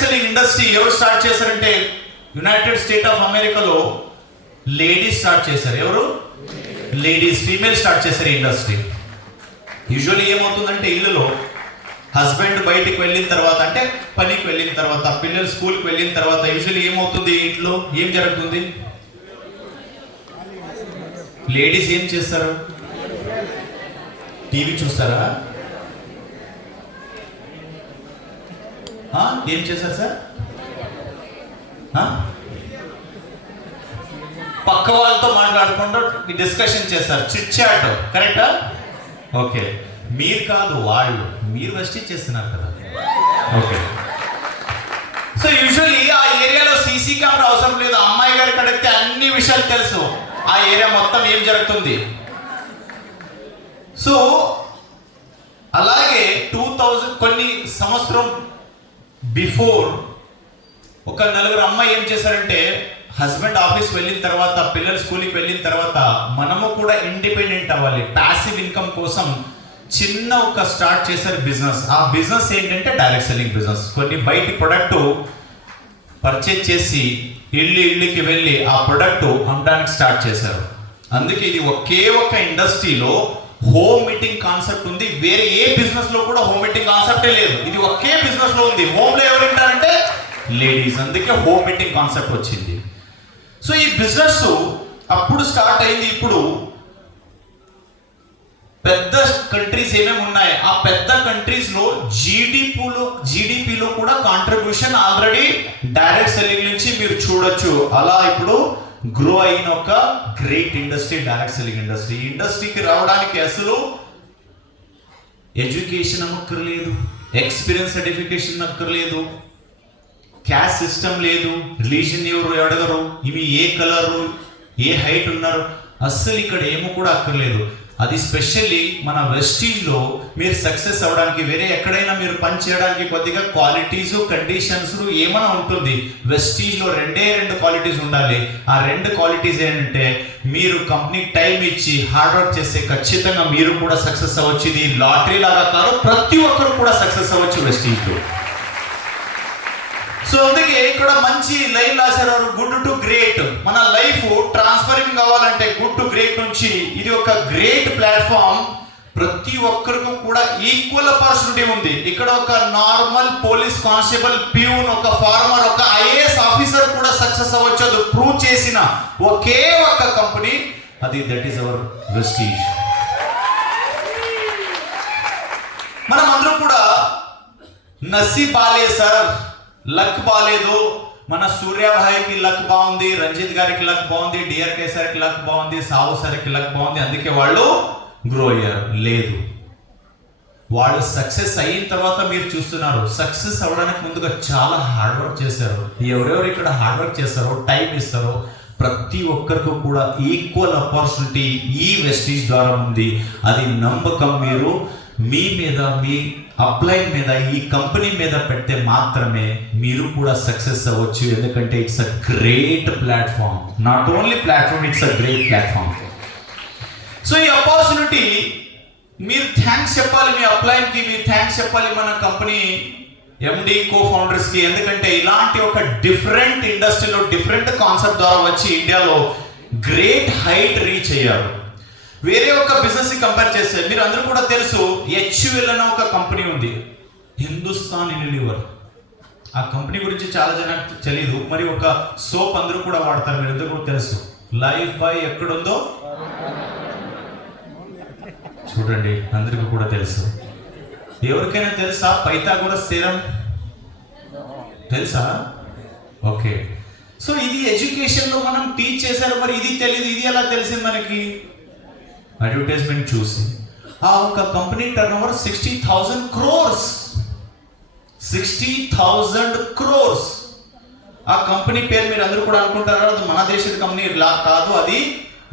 Direct selling industry ఎవరు start చేశారంటే United state of అమెరికాలో లేడీస్ స్టార్ట్ చేశారు. ఎవరు? లేడీస్, ఫీమేల్ స్టార్ట్ చేశారు ఈ ఇండస్ట్రీ. యూజువల్లీ ఏమవుతుందంటే ఇళ్ళలో హస్బెండ్ బయటికి వెళ్ళిన తర్వాత, అంటే పనికి వెళ్ళిన తర్వాత, పిల్లలు స్కూల్కి వెళ్ళిన తర్వాత యూజువల్లీ ఏమవుతుంది, ఇంట్లో ఏం జరుగుతుంది? లేడీస్ ఏం చేస్తారు? టీవీ చూస్తారా? ఏం చేశారు సార్? పక్క వాళ్ళతో మాట్లాడకుండా డిస్కషన్ చేస్తారు, చిట్ చాట్. కరెక్టా? ఓకే. మీరు కాదు, వాళ్ళు. మీరు వెస్టీ చేస్తున్నారు కదా. ఓకే. సో యూజువల్లీ ఆ ఏరియాలో సీసీ కెమెరా అవసరం లేదు. అమ్మాయి గారికి అడిగితే అన్ని విషయాలు తెలుసు, ఆ ఏరియా మొత్తం ఏం జరుగుతుంది. సో అలాగే 2000 కొన్ని సంవత్సరం బిఫోర్ ఒక నలుగురు అమ్మాయి ఏం చేశారంటే, హస్బెండ్ ఆఫీస్ వెళ్ళిన తర్వాత, పిల్లలు స్కూల్కి వెళ్ళిన తర్వాత మనము కూడా ఇండిపెండెంట్ అవ్వాలి, ప్యాసివ్ ఇన్కమ్ కోసం చిన్న ఒక స్టార్ట్ చేశారు బిజినెస్. ఆ బిజినెస్ ఏంటంటే డైరెక్ట్ సెల్లింగ్ బిజినెస్. కొన్ని బయట ప్రొడక్ట్ పర్చేజ్ చేసి ఇళ్ళకి వెళ్ళి ఆ ప్రొడక్ట్ అమ్మడానికి స్టార్ట్ చేశారు. అందుకే ఇది ఒకే ఒక ఇండస్ట్రీలో హోమ్ మీటింగ్ కాన్సెప్ట్ ఉంది. వేరే ఏ బిజినెస్ లో కూడా హోమ్ మీటింగ్ కాన్సెప్టే లేదు. ఇది ఒకే బిజినెస్ లో ఉంది. హోమ్ లో ఎవరు ఉంటారంటే లేడీస్. అందుకే హోమ్ మీటింగ్ కాన్సెప్ట్ వచ్చింది. సో ఈ బిజినెస్ అప్పుడు స్టార్ట్ అయింది. ఇప్పుడు పెద్ద కంట్రీస్ ఏమేమి ఉన్నాయి, ఆ పెద్ద కంట్రీస్ లో జీడిపిలో కూడా కాంట్రిబ్యూషన్ ఆల్రెడీ డైరెక్ట్ సెల్లింగ్ నుంచి మీరు చూడొచ్చు. అలా ఇప్పుడు గ్రో అయిన ఒక great industry direct selling industry. ఈ ఇండస్ట్రీకి రావడానికి అసలు ఎడ్యుకేషన్ అక్కర్లేదు, ఎక్స్పీరియన్స్ సర్టిఫికేషన్ అక్కర్లేదు, క్యాస్ట్ సిస్టమ్ లేదు, రిలీజన్ ఎవరు అడగరు, ఇవి ఏ కలరు, ఏ హైట్ ఉన్నారు, అస్సలు ఇక్కడ ఏమో కూడా అక్కర్లేదు. అది స్పెషల్లీ మన వెస్టీజ్లో మీరు సక్సెస్ అవ్వడానికి, వేరే ఎక్కడైనా మీరు పని చేయడానికి కొద్దిగా క్వాలిటీస్ కండిషన్స్ ఏమైనా ఉంటుంది. వెస్టీజ్లో రెండే క్వాలిటీస్ ఉండాలి. ఆ రెండు క్వాలిటీస్ ఏంటంటే, మీరు కంపెనీ టైం ఇచ్చి హార్డ్ వర్క్ చేస్తే ఖచ్చితంగా మీరు కూడా సక్సెస్ అవ్వచ్చు. ఇది లాటరీ లాగా కాదు, ప్రతి ఒక్కరు కూడా సక్సెస్ అవ్వచ్చు వెస్టీజ్లో. సో అందుకే ఇక్కడ మంచి లైన్ రాశారు, గుడ్ టు గ్రేట్. మన లైఫ్ ట్రాన్స్ఫరింగ్ కావాలంటే గుడ్ టు గ్రేట్ నుంచి ఇది ఒక గ్రేట్ ప్లాట్ఫామ్. ప్రతి ఒక్కరికి కూడా ఈక్వల్ ఆపర్చునిటీ ఉంది. ఇక్కడ ఒక నార్మల్ పోలీస్ కానిస్టేబుల్, ప్యూన్, ఒక ఫార్మర్, ఒక ఐఏఎస్ ఆఫీసర్ కూడా సక్సెస్ అవ్వచ్చు. అది ప్రూవ్ చేసిన ఒకే ఒక్క కంపెనీ, అది దట్ ఈస్ అవర్ వెస్టీజ్. మనం అందరూ కూడా నసీబ్ బాలేదు సార్, లక్ బాలేదు. మన సూర్యాభాయికి లక్ బాగుంది, రంజిత్ గారికి లక్ బాగుంది, డిఆర్కే సార్కి లక్ బాగుంది, సావు సార్కి లక్ బాగుంది, అందుకే వాళ్ళు గ్రో అయ్యారు. లేదు, వాళ్ళు సక్సెస్ అయిన తర్వాత మీరు చూస్తున్నారు. సక్సెస్ అవ్వడానికి ముందుగా చాలా హార్డ్ వర్క్ చేశారు. ఎవరెవరు ఇక్కడ హార్డ్ వర్క్ చేస్తారో, టైం ఇస్తారో, ప్రతి ఒక్కరికి కూడా ఈక్వల్ ఆపర్చునిటీ ఈ వెస్టీజ్ ద్వారా ఉంది. అది నమ్మకం మీరు మీ మీద, మీ అప్లైన్ మీద, ఈ కంపెనీ మీద పెడితే మాత్రమే మీరు కూడా సక్సెస్ అవ్వచ్చు. ఎందుకంటే it's a great platform. Not only platform, it's a great platform. So ఈ ఆపర్చునిటీ మీరు థ్యాంక్స్ చెప్పాలి, మీ అప్లైన్కి మీరు థ్యాంక్స్ చెప్పాలి, మన కంపెనీ ఎండి కో ఫౌండర్స్కి. ఎందుకంటే ఇలాంటి ఒక డిఫరెంట్ ఇండస్ట్రీలో డిఫరెంట్ కాన్సెప్ట్ ద్వారా వచ్చి ఇండియాలో గ్రేట్ హైట్ రీచ్ అయ్యారు. వేరే ఒక బిజినెస్ కంపేర్ చేస్తే మీరు అందరూ కూడా తెలుసు, హెచ్యుఎల్ అనే ఒక కంపెనీ ఉంది, హిందుస్థాన్ యూనిలివర్. ఆ కంపెనీ గురించి చాలా జనానికి తెలియదు. మరి ఒక సోప్ అందరూ కూడా వాడతారు, మీరు అందరూ కూడా తెలుసు, లైఫ్ బాయ్. ఎక్కడుందో చూడండి, అందరికీ కూడా తెలుసు. ఎవరికైనా తెలుసా పైథాగోరస్ థీరం? తెలుసా? ఓకే. సో ఇది ఎడ్యుకేషన్లో మనం టీచ్ చేశారు. మరి ఇది తెలియదు, ఇది ఎలా తెలిసింది మనకి? అడ్వర్టైజ్మెంట్ చూసి. ఆ ఒక company turn over 60,000 crores. 60,000 crores. ఆ కంపెనీ పేరు మీరు అందరూ కూడా అనుకుంటారు, అది మన దేశ కంపెనీ కాదు, అది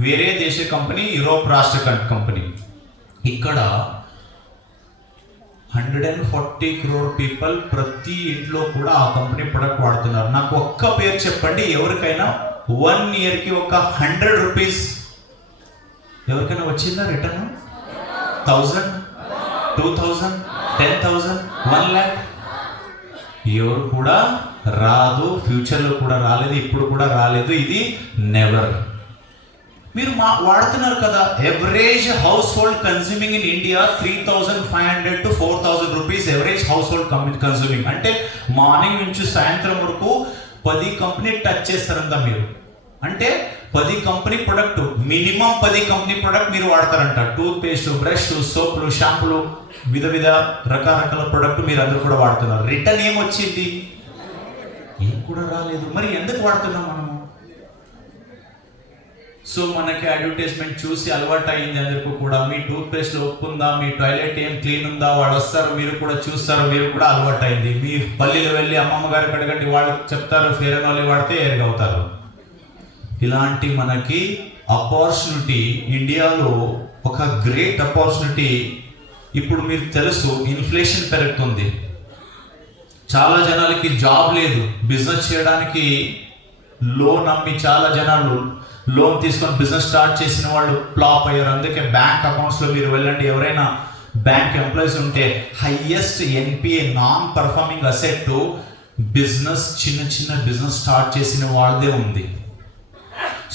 వేరే దేశ కంపెనీ, యూరోప్ రాష్ట్ర కంపెనీ. ఇక్కడ 140 crore పీపుల్ ప్రతి ఇంట్లో కూడా ఆ కంపెనీ ప్రొడక్ట్ వాడుతున్నారు. నాకు ఒక్క పేరు చెప్పండి, ఎవరికైనా 1 yearకి ఒక 100 rupees ఎవరికైనా వచ్చిందా రిటర్న్? 1000, 2000, 10,000, 1 lakh ఎవరు కూడా రాదు, ఫ్యూచర్లో కూడా రాలేదు, ఇప్పుడు కూడా రాలేదు, ఇది నెవర్. మీరు వాడుతున్నారు కదా, average house hold consuming in India 3,500 to 4,000 rupees average house hold consuming. అంటే మార్నింగ్ నుంచి సాయంత్రం వరకు 10 కంపెనీ టచ్ చేస్తారంట మీరు. అంటే 10 company product, minimum 10 company product మీరు వాడతారంట. టూత్ పేస్ట్, బ్రష్, సోపులు, షాంపులు, విధ రకరకాల ప్రొడక్ట్ మీరు అందరూ కూడా వాడుతున్నారు. రిటర్న్ ఏమొచ్చింది? ఏం కూడా రాలేదు. మరి ఎందుకు వాడుతున్నాం మనము? సో మనకి అడ్వర్టైజ్మెంట్ చూసి అలవాటు అయింది అందరికీ కూడా. మీ టూత్ పేస్ట్ ఒప్పుకుందా, మీ టాయిలెట్ ఏం క్లీన్ ఉందా, వాళ్ళు వస్తారు, మీరు కూడా చూస్తారు, మీరు కూడా అలవాటు అయింది. మీ పల్లెలు వెళ్ళి అమ్మమ్మ గారికి అడగండి, వాళ్ళు చెప్తారు ఫెయిర్ అండ్ లవ్లీ వాడితే ఎరుగు అవుతారు. ఇలాంటి మనకి ఆపర్చునిటీ ఇండియాలో, ఒక గ్రేట్ ఆపర్చునిటీ. ఇప్పుడు మీకు తెలుసు, ఇన్ఫ్లేషన్ పెరుగుతుంది, చాలా జనాలకి జాబ్ లేదు, బిజినెస్ చేయడానికి లోన్ అమ్మి చాలా జనాలు లోన్ తీసుకొని బిజినెస్ స్టార్ట్ చేసిన వాళ్ళు ఫ్లాప్ అయ్యారు. అందుకే బ్యాంక్ అకౌంట్స్లో మీరు వెళ్ళండి, ఎవరైనా బ్యాంక్ ఎంప్లాయీస్ ఉంటే highest NPA, non performing asset business, చిన్న బిజినెస్ స్టార్ట్ చేసిన వాళ్ళదే ఉంది.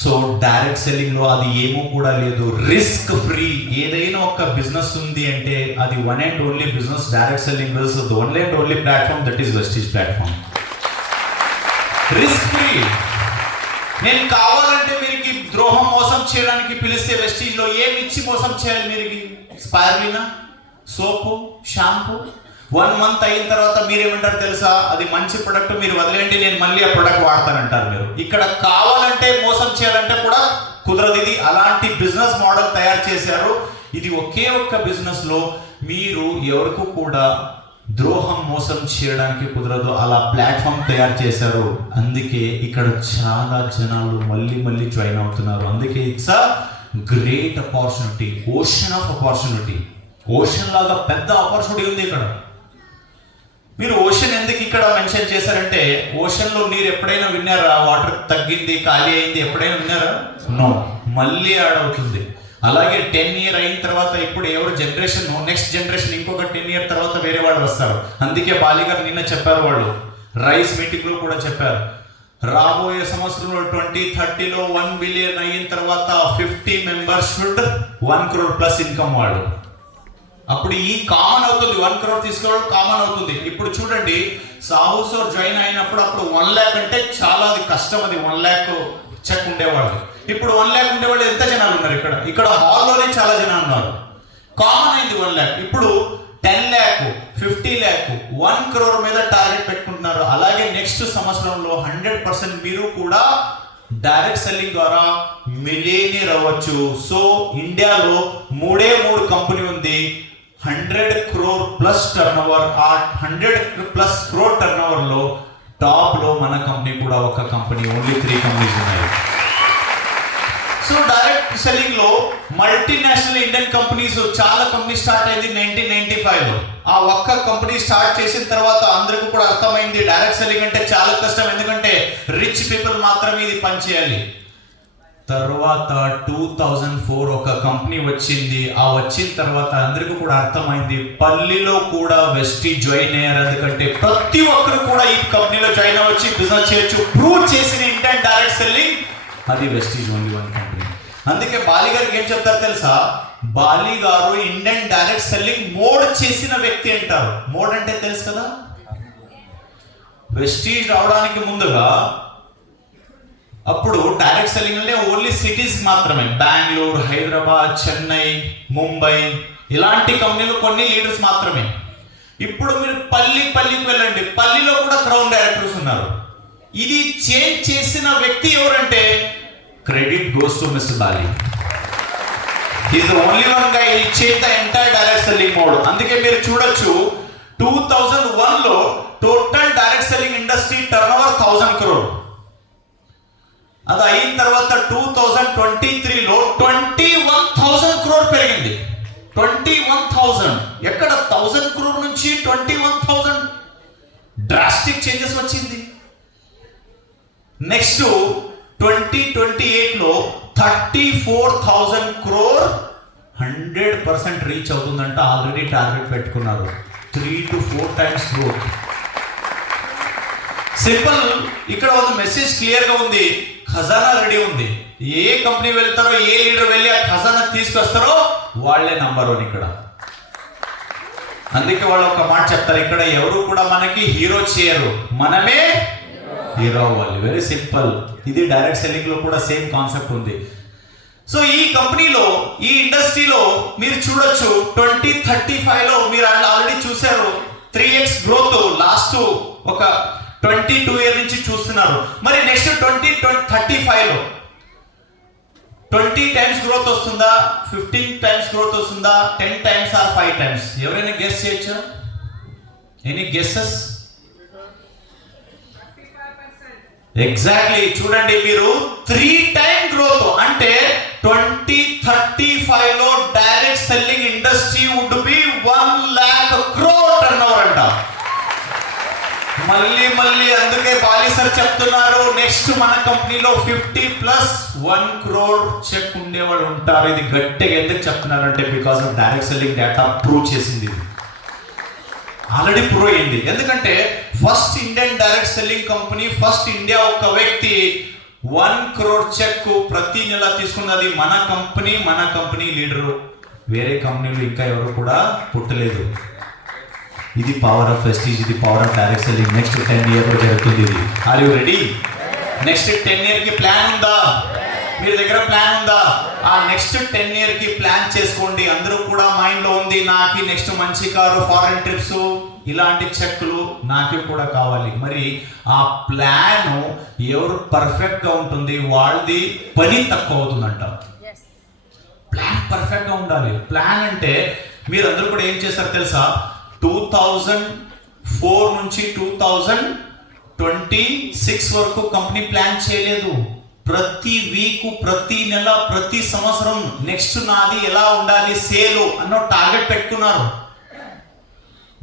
సో డైరెక్ట్ సెల్లింగ్లో అది ఏమో కూడా లేదు, రిస్క్ ఫ్రీ. ఏదైనా ఒక బిజినెస్ ఉంది అంటే అది one and only business direct selling business, one and only platform, that is Vestige platform. Risk free. నేను కావాలంటే మీరు ద్రోహం, మోసం చేయడానికి పిలిస్తే వెస్టీజ్లో ఏమి ఇచ్చి మోసం చేయాలి మీరు? స్పైర్లినా, సోపు, షాంపూ. 1 month అయిన తర్వాత మీరేమంటారు తెలుసా? అది మంచి ప్రొడక్ట్, మీరు వదిలేండి, నేను మళ్ళీ ఆ ప్రొడక్ట్ వాడతానంటారు మీరు. ఇక్కడ కావాలంటే మోసం చేయాలంటే కూడా కుదరదు. ఇది అలాంటి బిజినెస్ మోడల్ తయారు చేశారు. ఇది ఒకే ఒక్క బిజినెస్లో మీరు ఎవరికి కూడా ద్రోహం, మోసం చేయడానికి కుదరదు. అలా ప్లాట్ఫామ్ తయారు చేశారు. అందుకే ఇక్కడ చాలా జనాలు మళ్ళీ జాయిన్ అవుతున్నారు. అందుకే it's a great opportunity, ocean of opportunity. Ocean లాగా పెద్ద ఆపర్చునిటీ ఉంది ఇక్కడ. మీరు ఓషన్ ఎందుకు ఇక్కడ మెన్షన్ చేశారంటే, ఓషన్లో నీరు ఎప్పుడైనా విన్నారా? వాటర్ తగ్గింది, ఖాళీ అయింది, ఎప్పుడైనా విన్నారా? నో. మళ్ళీ యాడ్ అవుతుంది. అలాగే 10 years అయిన తర్వాత ఇప్పుడు ఎవరు జనరేషన్, నెక్స్ట్ జనరేషన్ ఇంకొక 10 years తర్వాత వేరే వాళ్ళు వస్తారు. అందుకే బాలి గారు నిన్న చెప్పారు, వాళ్ళు రైస్ మీటింగ్లో కూడా చెప్పారు, రాబోయే సంవత్సరంలో 2030లో 1 billion అయిన తర్వాత 50 members should 1 crore plus income వాళ్ళు. అప్పుడు ఈ కామన్ అవుతుంది, 1 crore తీసుకోవడం కామన్ అవుతుంది. ఇప్పుడు చూడండి, సాహు సార్ జాయిన్ అయినప్పుడు అప్పుడు 1 lakh అంటే చాలా అది కష్టం, అది 1 lakh చెక్ ఉండేవాళ్ళు. ఇప్పుడు 1 lakh ఉండేవాళ్ళు ఎంత జనాలు ఉన్నారు? ఇక్కడ హాల్లోనే చాలా జనాలు ఉన్నారు. కామన్ అయింది 1 lakh. ఇప్పుడు 10 lakh, 50 lakh, 1 crore మీద టార్గెట్ పెట్టుకుంటున్నారు. అలాగే నెక్స్ట్ సంవత్సరంలో 100% మీరు కూడా డైరెక్ట్ సెల్లింగ్ ద్వారా మిలియనీర్ అవ్వచ్చు. సో ఇండియాలో 3 కంపెనీ ఉంది, 100 crore plus టర్నోవర్. ఆ 100 crore టర్నోవర్లో టాప్లో మన కంపెనీ కూడా ఒక కంపెనీ, ఓన్లీ 3 కంపెనీస్ ఉన్నాయి. సో డైరెక్ట్ సెల్లింగ్ లో మల్టీనేషనల్ ఇండియన్ కంపెనీస్ చాలా కంపెనీ స్టార్ట్ అయింది 1995లో. ఆ ఒక్క కంపెనీ స్టార్ట్ చేసిన తర్వాత అందరికీ కూడా అర్థమైంది డైరెక్ట్ సెల్లింగ్ అంటే చాలా కష్టం, ఎందుకంటే రిచ్ పీపుల్ మాత్రమే ఇది పనిచేయాలి. తర్వాత 2004 ఒక కంపెనీ వచ్చింది. ఆ వచ్చిన తర్వాత అందరికీ కూడా అర్థమైంది, పల్లిలో కూడా వెస్టీజ్ జాయిన్ అయ్యారు. ఎందుకంటే ప్రతి ఒక్కరు కూడా ఈ కంపెనీలో జాయిన్ అవ్వచ్చు, బిజినెస్ చేయొచ్చు. ప్రూవ్ చేసిన ఇండియన్ డైరెక్ట్ సెల్లింగ్ అది వెస్టీజ్ ఓన్లీ 1 కంపెనీ. అందుకే బాలి గారికి ఏం చెప్తారు తెలుసా? బాలి గారు ఇండియన్ డైరెక్ట్ సెల్లింగ్ మోడ్ చేసిన వ్యక్తి అంటారు. మోడ్ అంటే తెలుసు కదా, వెస్టీజ్ రావడానికి ముందుగా అప్పుడు డైరెక్ట్ సెల్లింగ్ అంటే ఓన్లీ సిటీస్ మాత్రమే, బెంగళూరు, హైదరాబాద్, చెన్నై, ముంబై ఇలాంటి కంపెనీలు కొన్ని లీడర్స్ మాత్రమే. ఇప్పుడు మీరు పల్లికి వెళ్ళండి, పల్లిలో కూడా క్రౌన్ డైరెక్టర్స్ ఉన్నారు. ఇది చేంజ్ చేసిన వ్యక్తి ఎవరంటే, credit goes to mister Bali. Is the only one guy he change the entire direct selling mode. అందుకే మీరు చూడొచ్చు 2001లో total direct selling industry turnover 1000 crore. అది అయిన తర్వాత 2023లో 21,000 crore పెరిగింది. 21,000. ఎక్కడ 1000 crore నుంచి 21,000 డ్రాస్టిక్ చేంజెస్ వచ్చింది. నెక్స్ట్ 2028లో 34,000 crore 100% రీచ్ అవుతుందంట. ఆల్రెడీ టార్గెట్ పెట్టుకున్నారు, 3 to 4 times గ్రోత్. సింపుల్. ఇక్కడ ಒಂದು మెసేజ్ క్లియర్ గా ఉంది, ఖజానా రెడీ ఉంది. ఏ కంపెనీ వెళ్తారో, ఏ లీడర్ వెళ్ళి ఆ ఖజానా తీసుకొస్తారో వాళ్ళే నంబర్ 1 ఇక్కడ. అందుకే వాళ్ళు ఒక మాట చెప్తారు, ఇక్కడ ఎవరు కూడా మనకి హీరో చేయరు, మనమే హీరో అవ్వాలి. Very simple. ఇది డైరెక్ట్ సెల్లింగ్ లో కూడా సేమ్ కాన్సెప్ట్ ఉంది. సో ఈ కంపెనీలో, ఈ ఇండస్ట్రీలో మీరు చూడొచ్చు 2035 లో మీరు ఆల్రెడీ చూశారు 3x గ్రోత్ లాస్ట్ ఒక 22 ఇయర్ నుంచి చూస్తున్నారు. మరి నెక్స్ట్ 2035 లో 20 టైమ్స్ గ్రోత్ వస్తుందా, 15 టైమ్స్ గ్రోత్ వస్తుందా, 10 టైమ్స్ ఆర్ 5 టైమ్స్? ఎవరైనా గెస్ చేయొచ్చా? Any guesses? ఎగ్జాక్ట్లీ. చూడండి మీరు 3 టైమ్ గ్రోత్ అంటే 2035 లో direct selling industry would be 1 lakh crore turnover అంట. మళ్ళీ అందుకే బాలి సార్ చెప్తున్నారు, నెక్స్ట్ మన కంపెనీలో 50+1 crore చెక్ ఉండేవాళ్ళు ఉంటారు. ఇది గట్టిగా ఎందుకు చెప్తున్నారంటే because of direct selling data prove చేసింది, ఆల్రెడీ ప్రూవ్ అయింది. ఎందుకంటే first Indian direct selling company, first India ఒక వ్యక్తి 1 crore చెక్ ప్రతి నెల తీసుకున్నది మన కంపెనీ లీడరు. వేరే కంపెనీలు ఇంకా ఎవరు కూడా పుట్టలేదు. ఇది పవర్ ఆఫ్ ప్రెస్టీజ్, ఇది power of direct selling. Next 10 years లో జరుగుతుంది ఇది. Are you ready? Next 10 years కి ప్లాన్ ఉందా? మీ దగ్గర ప్లాన్ ఉందా? ఆ నెక్స్ట్ 10 years కి ప్లాన్ చేసుకోండి. అందరూ కూడా మైండ్ లో ఉంది, నాకు నెక్స్ట్ మంచి కారు, ఫారెన్ ట్రిప్స్, ఇలాంటి చెక్లు నాకు కూడా కావాలి. మరి ఆ ప్లాన్ ఎవరు పర్ఫెక్ట్ గా ఉంటుంది, వాళ్ళది పని తక్కువ అవుతుందంట. ప్లాన్ పర్ఫెక్ట్ గా ఉండాలి. ప్లాన్ అంటే మీరందరూ కూడా ఏం చేస్తారు తెలుసా? 2004 నుంచి 2026 వరకు కంపెనీ ప్లాన్ చేయలేదు. ప్రతి వీక్, ప్రతి నెల, ప్రతి సంవత్సరం నెక్స్ట్ నాది ఎలా ఉండాలి సేల్ అన్న టార్గెట్ పెట్టుకున్నారు.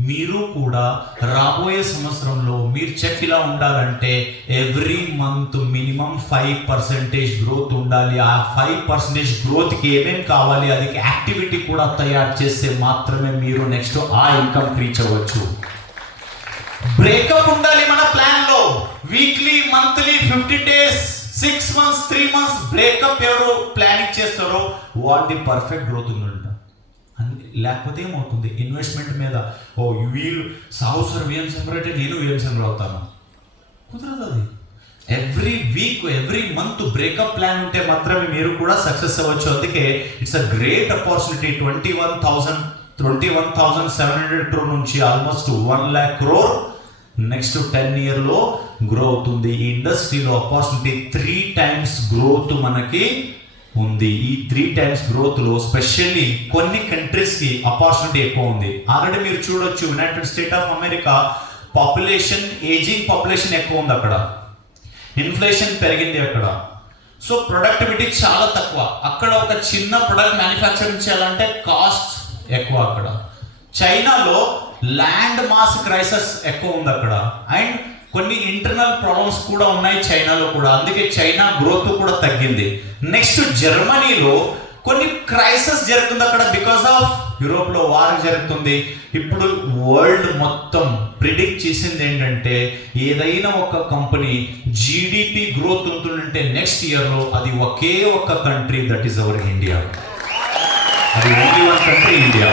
మీరు కూడా రాబోయే సంవత్సరంలో మీరు చెక్ ఇలా ఉండాలంటే ఎవ్రీ మంత్ మినిమం 5% గ్రోత్ ఉండాలి. ఆ 5% గ్రోత్కి ఏమేమి కావాలి, అది యాక్టివిటీ కూడా తయారు చేస్తే మాత్రమే మీరు నెక్స్ట్ ఆ ఇన్కమ్ రీచ్ అవ్వచ్చు. బ్రేకప్ ఉండాలి మన ప్లాన్ లో. Weekly, monthly, 15 days, 6 months, 3 months breakup ఎవరు ప్లానింగ్ చేస్తారో వాళ్ళది పర్ఫెక్ట్ గ్రోత్ ఉందంట. లేకపోతే ఏమవుతుంది, ఇన్వెస్ట్మెంట్ మీద వీళ్ళు సార్ విఎంసెంబర్ అంటే నేను విఎంసెంబర్ అవుతాను, కుదరదు. అది every week, every month breakup plan ఉంటే మాత్రమే మీరు కూడా సక్సెస్ అవ్వచ్చు. అందుకే it's a great opportunity. 21,700 crore నుంచి almost 1 lakh crore next 10 years లో గ్రో అవుతుంది. ఈ ఇండస్ట్రీలో ఆపర్చునిటీ 3 times గ్రోత్ మనకి ఉంది. ఈ 3 times గ్రోత్ లో స్పెషల్లీ కొన్ని కంట్రీస్ కి ఆపర్చునిటీ ఎక్కువ ఉంది. ఆల్రెడీ మీరు చూడొచ్చు, United state of America population, ageing population ఎక్కువ ఉంది అక్కడ. ఇన్ఫ్లేషన్ పెరిగింది అక్కడ. సో ప్రొడక్టివిటీ చాలా తక్కువ అక్కడ. ఒక చిన్న ప్రొడక్ట్ మ్యానుఫ్యాక్చరింగ్ చేయాలంటే కాస్ట్ ఎక్కువ అక్కడ. చైనాలో ల్యాండ్ మాస్ క్రైసిస్ ఎక్కువ ఉంది అక్కడ. అండ్ కొన్ని ఇంటర్నల్ ప్రాబ్లమ్స్ కూడా ఉన్నాయి చైనాలో కూడా. అందుకే చైనా గ్రోత్ కూడా తగ్గింది. నెక్స్ట్ జర్మనీలో కొన్ని క్రైసిస్ జరుగుతుంది అక్కడ బికాస్ ఆఫ్ యూరోప్ లో వార్ జరుగుతుంది. ఇప్పుడు వరల్డ్ మొత్తం ప్రిడిక్ట్ చేసింది ఏంటంటే ఏదైనా ఒక కంపెనీ జీడిపి గ్రోత్ ఉంటుందంటే నెక్స్ట్ ఇయర్ లో అది ఒకే ఒక్క country, that is our India. అది only one country, India.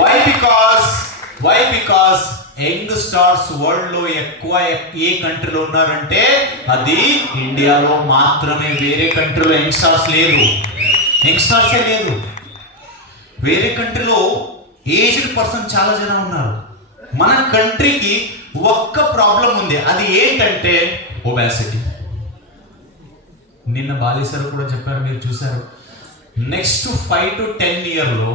Why because young stars world లో ఎక్కువ ఏ కంట్రీలో ఉన్నారంటే అది ఇండియాలో మాత్రమే. వేరే కంట్రీలో యంగ్ స్టార్స్ లేదు, యంగ్ స్టార్సే లేదు. వేరే కంట్రీలో ఏజ్డ్ పర్సన్ చాలా జనం ఉన్నారు. మన కంట్రీకి ఒక్క ప్రాబ్లం ఉంది, అది ఏంటంటే ఒబేసిటీ. నిన్న బాలి సార్ కూడా చెప్పారు, మీరు చూశారు. నెక్స్ట్ 5 to 10 years లో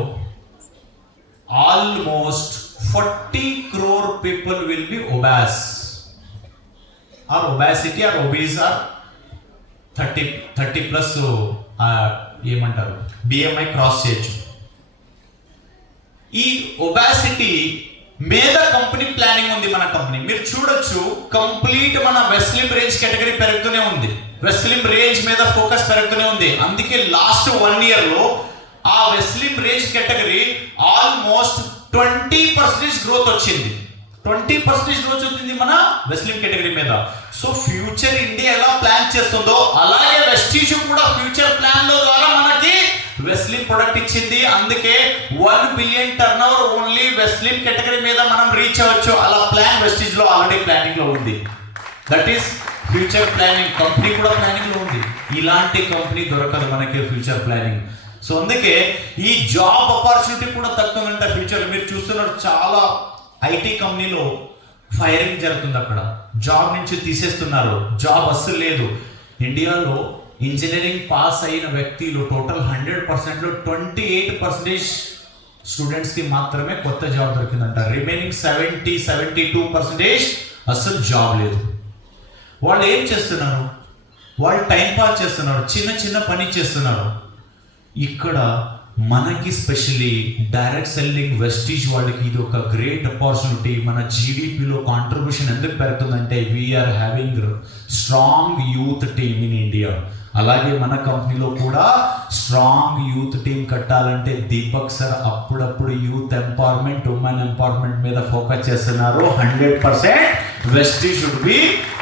almost 40 crore people will be obese or obesity or obese or 30 plus ఏమంటారు BMI క్రాస్ చేయొచ్చు. ఈ ఒబాసిటీ మీద కంపెనీ ప్లానింగ్ ఉంది మన కంపెనీ. మీరు చూడొచ్చు కంప్లీట్ మన వెస్లిమ్ రేంజ్ కేటగిరీ పెరుగుతూనే ఉంది. వెస్లిమ్ రేంజ్ మీద ఫోకస్ పెరుగుతూనే ఉంది. అందుకే లాస్ట్ 1 year లో ఆ వెస్లిమ్ రేంజ్ కేటగిరీ ఆల్మోస్ట్ 20% గ్రోత్ వచ్చింది. 20% గ్రోత్ వచ్చింది మన వెస్లిన్ కేటగిరీ మీద. సో ఫ్యూచర్ ఇండియా ఎలా ప్లాన్ చేస్తుందో అలాగే వెస్టీజ్ కూడా ఫ్యూచర్ ప్లాన్ లో ద్వారా మనకి వెస్లిన్ ప్రొడక్ట్ ఇచ్చింది. అందుకే 1 బిలియన్ టర్న్ ఓవర్ ఓన్లీ వెస్లిన్ కేటగిరీ మీద మనం రీచ్ అవ్వచ్చు. అలా ప్లాన్ వెస్టీజ్ లో ఆల్రెడీ ప్లానింగ్ లో ఉంది. That is future planning. Company కూడా ప్లానింగ్ లో ఉంది. ఇలాంటి కంపెనీ దొరకదు మనకి ఫ్యూచర్ ప్లానింగ్. సో అందుకే ఈ జాబ్ ఆపర్చునిటీ కూడా తక్కువంట ఫ్యూచర్. మీరు చూస్తున్నారు చాలా ఐటీ కంపెనీలో ఫైరింగ్ జరుగుతుంది. అక్కడ జాబ్ నుంచి తీసేస్తున్నారు. జాబ్ అస్సలు లేదు. ఇండియాలో ఇంజనీరింగ్ పాస్ అయిన వ్యక్తులు టోటల్ 100%లో 28% స్టూడెంట్స్కి మాత్రమే కొత్త జాబ్ దొరికిందంట. రిమైనింగ్ 72% అస్సలు జాబ్ లేదు. వాళ్ళు ఏం చేస్తున్నారు? వాళ్ళు టైం పాస్ చేస్తున్నారు, చిన్న చిన్న పని చేస్తున్నారు. ఇక్కడ మనకి స్పెషలీ డైరెక్ట్ సెల్లింగ్ వెస్టీజ్ వాళ్ళకి ఇది ఒక గ్రేట్ ఆపర్చునిటీ. మన జీడిపిలో కాంట్రిబ్యూషన్ ఎందుకు పెరుగుతుందంటే we're having strong youth team in India. అలాగే మన కంపెనీలో కూడా స్ట్రాంగ్ యూత్ టీమ్ కట్టాలంటే దీపక్ సార్ అప్పుడప్పుడు యూత్ ఎంపవర్మెంట్, ఉమెన్ ఎంపవర్మెంట్ మీద ఫోకస్ చేస్తున్నారు. 100% వెస్టీజ్ షుడ్ బి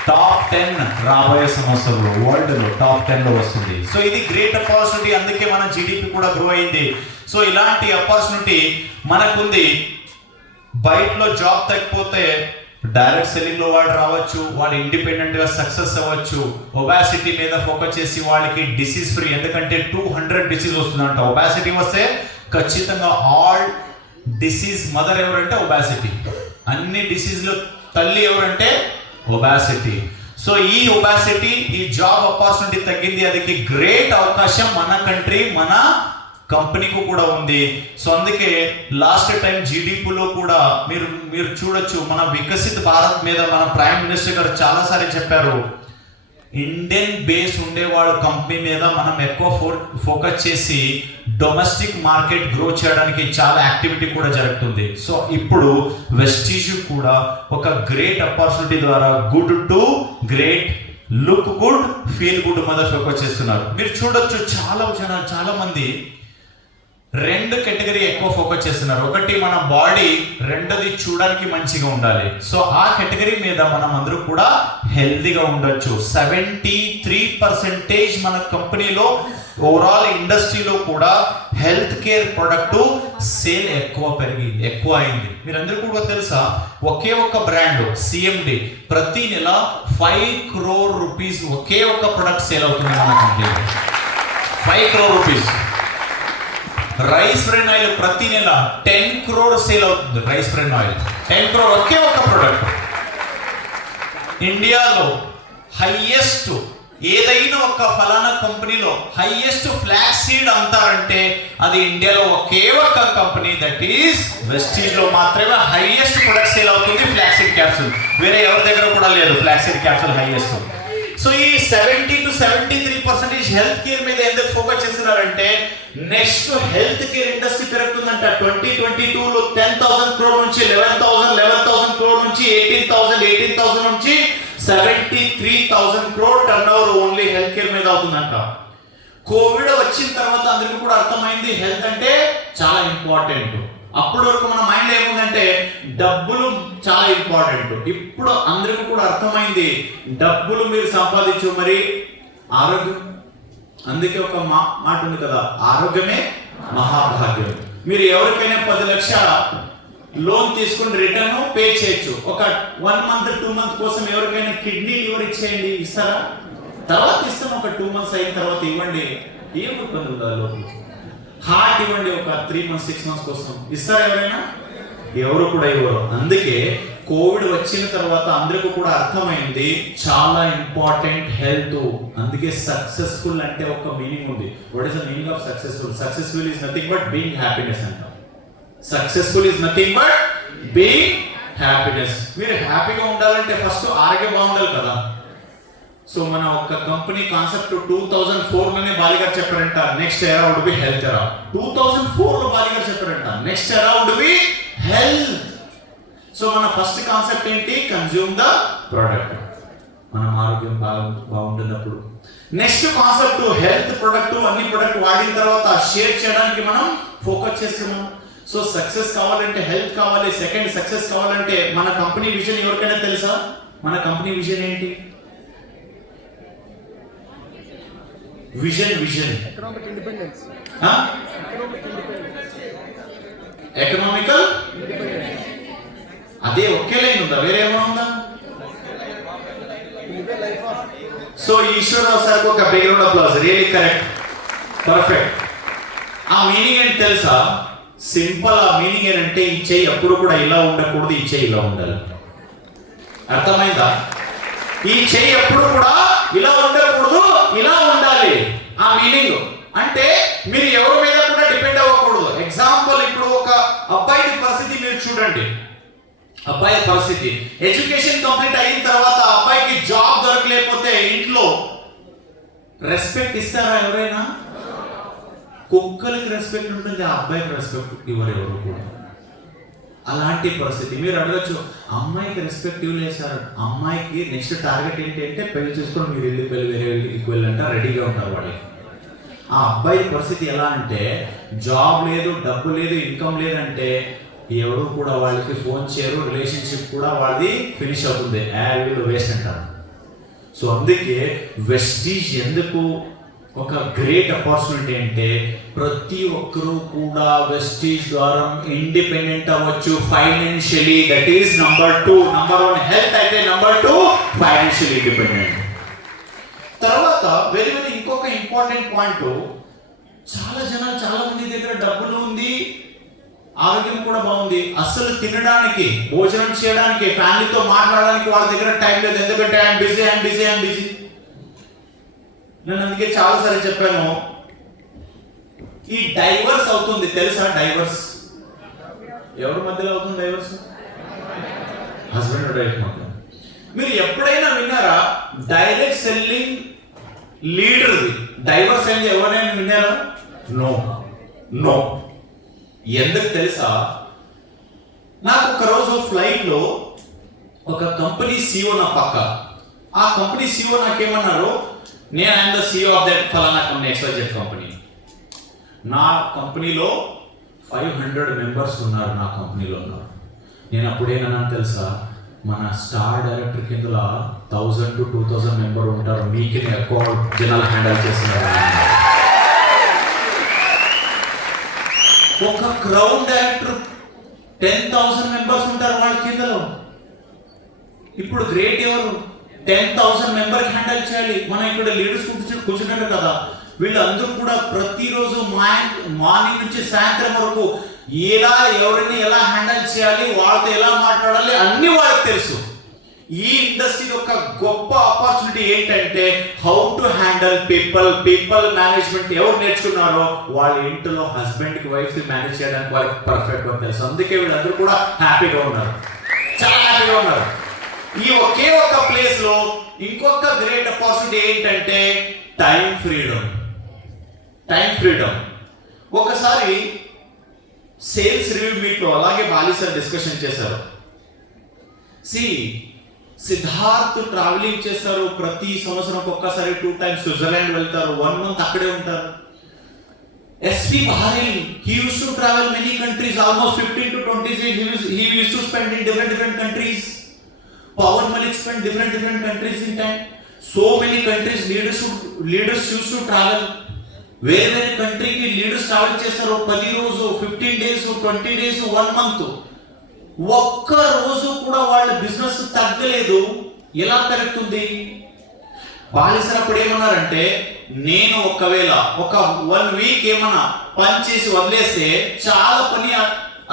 టాప్ 10 రాబోయే సంవత్సరంలో వరల్డ్లో టాప్ 10లో వస్తుంది. సో ఇది గ్రేట్ ఆపర్చునిటీ. అందుకే మన జీడిపి కూడా గ్రో అయింది. సో ఇలాంటి ఆపర్చునిటీ మనకుంది. బయటలో జాబ్ తగ్గిపోతే డైరెక్ట్ సెల్లింగ్ లో వాడు రావచ్చు, వాడు ఇండిపెండెంట్ గా సక్సెస్ అవ్వచ్చు. ఒబాసిటీ మీద ఫోకస్ చేసి వాళ్ళకి డిసీజ్ ఫ్రీ, ఎందుకంటే 200 డిసీజ్ వస్తుందంట. ఒబాసిటీ వస్తే ఖచ్చితంగా ఆల్ డిసీజ్ మదర్ ఎవరంటే ఒబాసిటీ. అన్ని డిసీజ్లో తల్లి ఎవరంటే ఒబాసిటీ. సో ఈ ఒబాసిటీ, ఈ జాబ్ ఆపర్చునిటీ తగ్గింది. అది గ్రేట్ అవకాశం మన కంట్రీ, మన కంపెనీకు కూడా ఉంది. సో అందుకే లాస్ట్ టైం జీడిపిలో కూడా మీరు చూడొచ్చు, మన వికసిత్ భారత్ మీద మన ప్రైమ్ మినిస్టర్ గారు చాలాసార్లు చెప్పారు, ఇండియన్ బేస్ ఉండేవాడు కంపెనీ మీద మనం ఎక్కువ ఫోకస్ చేసి డొమెస్టిక్ మార్కెట్ గ్రో చేయడానికి చాలా యాక్టివిటీ కూడా జరుగుతుంది. సో ఇప్పుడు వెస్టీజ్ కూడా ఒక గ్రేట్ ఆపర్చునిటీ ద్వారా good to great, look good, feel good మీద ఫోకస్ చేస్తున్నారు. మీరు చూడొచ్చు చాలా మంది 2 కేటగిరీ ఎక్కువ ఫోకస్ చేస్తున్నారు. ఒకటి మన బాడీ, రెండోది చూడడానికి మంచిగా ఉండాలి. సో ఆ కేటగిరీ మీద మనం అందరూ కూడా హెల్తీగా ఉండొచ్చు. 73% మన కంపెనీలో ఓవరాల్ ఇండస్ట్రీలో కూడా హెల్త్ కేర్ ప్రొడక్ట్ సేల్ ఎక్కువ అయింది. మీరందరూ కూడా తెలుసా, ఒకే ఒక బ్రాండ్ సిఎండి ప్రతి నెల 5 crore రూపీస్ ఒకే ఒక ప్రొడక్ట్ సేల్ అవుతుంది మన కంపెనీలో. 5 crore rupees. Rice bran oil ప్రతి నెల 10 crore సేల్ అవుతుంది. రైస్ బ్రెన్ ఆయిల్ 10 crore ఒకే ఒక ప్రొడక్ట్. ఇండియాలో హైయెస్ట్ ఏదైనా ఒక ఫలానా కంపెనీలో హైయెస్ట్ ఫ్లాక్స్ సీడ్ అమ్ముతారంటే అది ఇండియాలో ఒకే ఒక కంపెనీ, దట్ ఈస్ వెస్టీజ్ లో మాత్రమే హైయెస్ట్ ప్రొడక్ట్ సేల్ అవుతుంది. ఫ్లాక్స్ సీడ్ క్యాప్సూల్ వేరే ఎవరి దగ్గర కూడా లేదు. Flax seed capsule highest. So ఈ 70 to 73% హెల్త్ కేర్ మీద ఎందుకు ఫోకస్ చేస్తున్నారంటే నెక్స్ట్ హెల్త్ కేర్ ఇండస్ట్రీ పెరుగుతుందంట. 2022లో 10,000 crore నుంచి 11,000 crore నుంచి 18,000 నుంచి 73,000 crore turn over only health care మీద అవుతుందంట. కోవిడ్ వచ్చిన తర్వాత అందరికీ కూడా అర్థమైంది హెల్త్ అంటే చాలా ఇంపార్టెంట్. అప్పటి వరకు మన మైండ్ ఏముందంటే డబ్బులు చాలా ఇంపార్టెంట్. ఇప్పుడు అందరికీ కూడా అర్థమైంది డబ్బులు మీరు సంపాదించు, మరి ఆరోగ్యం. అందుకే ఒక మాట ఉంది కదా, ఆరోగ్యమే మహాభాగ్యం. మీరు ఎవరికైనా 10 లక్షల లోన్ తీసుకుని రిటర్న్ పే చేయొచ్చు. ఒక 1 month 2 month కోసం ఎవరికైనా కిడ్నీ లివర్ ఇచ్చేయండి, ఇస్తారా? తర్వాత ఇస్తాం. ఒక 2 months అయిన తర్వాత ఇవ్వండి, ఏం ఇబ్బంది ఉందా? లోన్ హార్ట్ ఇవ్వండి, ఒక 3 months 6 months కోసం ఇస్తారా ఎవరైనా? ఎవరు కూడా ఇవ్వరు. అందుకే కోవిడ్ వచ్చిన తర్వాత అందరికీ కూడా అర్థమైంది చాలా ఇంపార్టెంట్ హెల్త్. అందుకే సక్సెస్ఫుల్ అంటే ఒక మీనింగ్ ఉంది. What is the meaning of successful? Successful is nothing but being happiness అంటాం. Successful is nothing but being happiness. మీరు హ్యాపీగా ఉండాలంటే ఫస్ట్ ఆరోగ్యం బాగుండాలి కదా. సో మన ఒక కంపెనీ కాన్సెప్ట్ 2004లోనే బాలి గారు చెప్పారంట, నెక్స్ట్ ఎరా వుడ్ బి హెల్త్ ఎరా. 2004లో బాలి గారు చెప్పారంట, నెక్స్ట్ ఎరా వుడ్ బి హెల్త్. సో మన ఫస్ట్ కాన్సెప్ట్ ఏంటి? Consume the product. మనం ఆరోగ్యం బాగుంటున్నప్పుడు నెక్స్ట్ కాన్సెప్ట్ హెల్త్ ప్రొడక్ట్. అన్ని ప్రొడక్ట్ వాడిన తర్వాత షేర్ చేయడానికి మనం ఫోకస్ చేస్తున్నాం. సో సక్సెస్ కావాలంటే హెల్త్ కావాలి, సెకండ్ సక్సెస్ కావాలంటే మన కంపెనీ విజన్ ఎవరికైనా తెలుసా? మన కంపెనీ విజన్ ఏంటి? Vision economic independence. ఎకనామికల్ అదే ఒకే లైన్ ఉందా, వేరే ఏమైనా ఉందా? సో ఈశ్వరరావు సార్కి ఒక background applause, really correct, perfect. ఆ మీనింగ్ ఏంటి తెలుసా? సింపుల్. ఆ మీనింగ్ ఏంటంటే ఈ చెయ్యి ఎప్పుడు కూడా ఇలా ఉండకూడదు, ఈ చెయ్యి ఇలా ఉండాలి. అర్థమైందా? ఈ చెయ్యి ఎప్పుడు కూడా ఇలా ఉండకూడదు, ఇలా ఉండాలి. ఆ మీనింగ్ అంటే మీరు ఎవరి మీద కూడా డిపెండ్ అవ్వకూడదు. ఎగ్జాంపుల్, ఇప్పుడు ఒక అబ్బాయి పరిస్థితి మీరు చూడండి. అబ్బాయి పరిస్థితి, ఎడ్యుకేషన్ కంప్లీట్ అయిన తర్వాత అబ్బాయికి జాబ్ దొరకలేకపోతే ఇంట్లో రెస్పెక్ట్ ఇస్తారా ఎవరైనా? కుక్కలకి రెస్పెక్ట్ ఉంటుంది, ఆ అబ్బాయికి రెస్పెక్ట్ ఎవరు కూడా. అలాంటి పరిస్థితి. మీరు అడగచ్చు, అమ్మాయికి రెస్పెక్ట్ ఇవ్వలేదు సార్. అమ్మాయికి నెక్స్ట్ టార్గెట్ ఏంటి అంటే పెళ్లి చేసుకొని మీరు ఇల్లు వేరే ఇంటికి వెళ్ళంటే రెడీగా ఉంటారు వాళ్ళకి. ఆ అబ్బాయి పరిస్థితి ఎలా అంటే జాబ్ లేదు, డబ్బు లేదు, ఇన్కమ్ లేదంటే ఎవరు కూడా వాళ్ళకి ఫోన్ చేయరు, రిలేషన్షిప్ కూడా వాళ్ళది ఫినిష్ అవుతుంది, వీళ్ళు వేస్ట్ అంటారు. సో అందుకే వెస్టీజ్ ఎందుకు ఒక గ్రేట్ ఆపర్చునిటీ అంటే ప్రతి ఒక్కరూ కూడా వెస్టీజ్ ద్వారా ఇండిపెండెంట్ అవ్వచ్చు financially. That is number 2. Number 1 health అయితే, నంబర్ 2 ఫైనాన్షియలీ ఇండిపెండెంట్. తర్వాత వెరీ ఇంకొక ఇంపార్టెంట్ పాయింట్, చాలా మంది దగ్గర డబ్బులు ఉంది, ఆరోగ్యం కూడా బాగుంది, అసలు తినడానికి, భోజనం చేయడానికి, ఫ్యామిలీతో మాట్లాడడానికి వాళ్ళ దగ్గర టైం లేదు. ఎందుకంటే ఐఎమ్ బిజీ. నేను అందుకే చాలాసార్లు చెప్పాను, ఈ డైవర్స్ అవుతుంది తెలుసా? డైవర్స్ ఎవరి మధ్యలో అవుతుంది? డైవర్స్ హస్బెండ్ అండ్ వైఫ్ మధ్య. మీరు ఎప్పుడైనా విన్నారా డైరెక్ట్ సెల్లింగ్ లీడర్ది డైవర్స్ అయింది? ఎవరైనా విన్నారా? నో. ఎందుకు తెలుసా? నాకు ఒక రోజు ఫ్లైట్ లో ఒక కంపెనీ సిఇఓ నా పక్క. ఆ కంపెనీ సిఇఓ నాకేమన్నారు, నేను I'm the CEO of that ఫలానా కంపెనీ, XYZ కంపెనీ. నా కంపెనీలో 500 మెంబర్స్ ఉన్నారు, నా కంపెనీలో ఉన్నారు. నేను అప్పుడేనన్నాను తెలుసా, మన స్టార్ డైరెక్టర్ కింద 1000 to 2000 మెంబర్ ఉంటారు, మీకే ఎక్కువ జనాలు హ్యాండిల్ చేస్తున్నారు. ఒక క్రౌడ్ డైరెక్టర్ 10,000 మెంబర్స్ ఉంటారు వాళ్ళ కిందలో. ఇప్పుడు గ్రేట్ ఎవరు? 10,000 మెంబర్ హ్యాండిల్ చేయాలి. మనం ఇక్కడ లీడర్స్ కూర్చుంటారు కదా, వీళ్ళందరూ కూడా ప్రతిరోజు మార్నింగ్ నుంచి సాయంత్రం వరకు ఎవరిని ఎలా హ్యాండిల్ చేయాలి, వాళ్ళతో ఎలా మాట్లాడాలి అన్ని వాళ్ళకి తెలుసు. ఈ ఇండస్ట్రీ యొక్క గొప్ప ఆపర్చునిటీ ఏంటంటే how to handle people management ఎవరు నేర్చుకున్నారో వాళ్ళ ఇంట్లో హస్బెండ్ కి వైఫ్ ని మేనేజ్ చేయడానికి వాళ్ళకి పర్ఫెక్ట్ గా తెలుసు. అందుకే వీళ్ళందరూ కూడా హ్యాపీగా ఉన్నారు, చాలా హ్యాపీగా ఉన్నారు. ఈ ఒకే ఒక ప్లేస్ లో ఇంకొక గ్రేట్ ఆపర్చునిటీ ఏంటంటే టైం ఫ్రీడమ్. ఒకసారి సేల్స్ రివ్యూ మీట్ లో అలాగే బాలి సార్ డిస్కషన్ చేశారు. సిద్ధార్థ్ ట్రావెలింగ్ చేస్తారు, ప్రతి సంవత్సరం ఒక్కసారి 2 times స్విట్జర్లాండ్ వెళ్తారు, 1 month అక్కడే ఉంటారు. SP Baharil, he used to travel many countries, almost 15 to 20 days he used to spend in different countries. Pawan Malik spent different countries in time. So many countries leaders used to travel. వేరే కంట్రీకి leaders travel చేస్తారు, 10 రోజు, 15 days, 20 days, 1 month. ఒక్క రోజు కూడా వాళ్ళ business తగ్గలేదు. ఎలా పెరుగుతుంది? బాలిసర్ అప్పుడు ఏమన్నారంటే, నేను ఒకవేళ ఒక 1 week ఏమన్నా పని చేసి వదిలేస్తే చాలా పని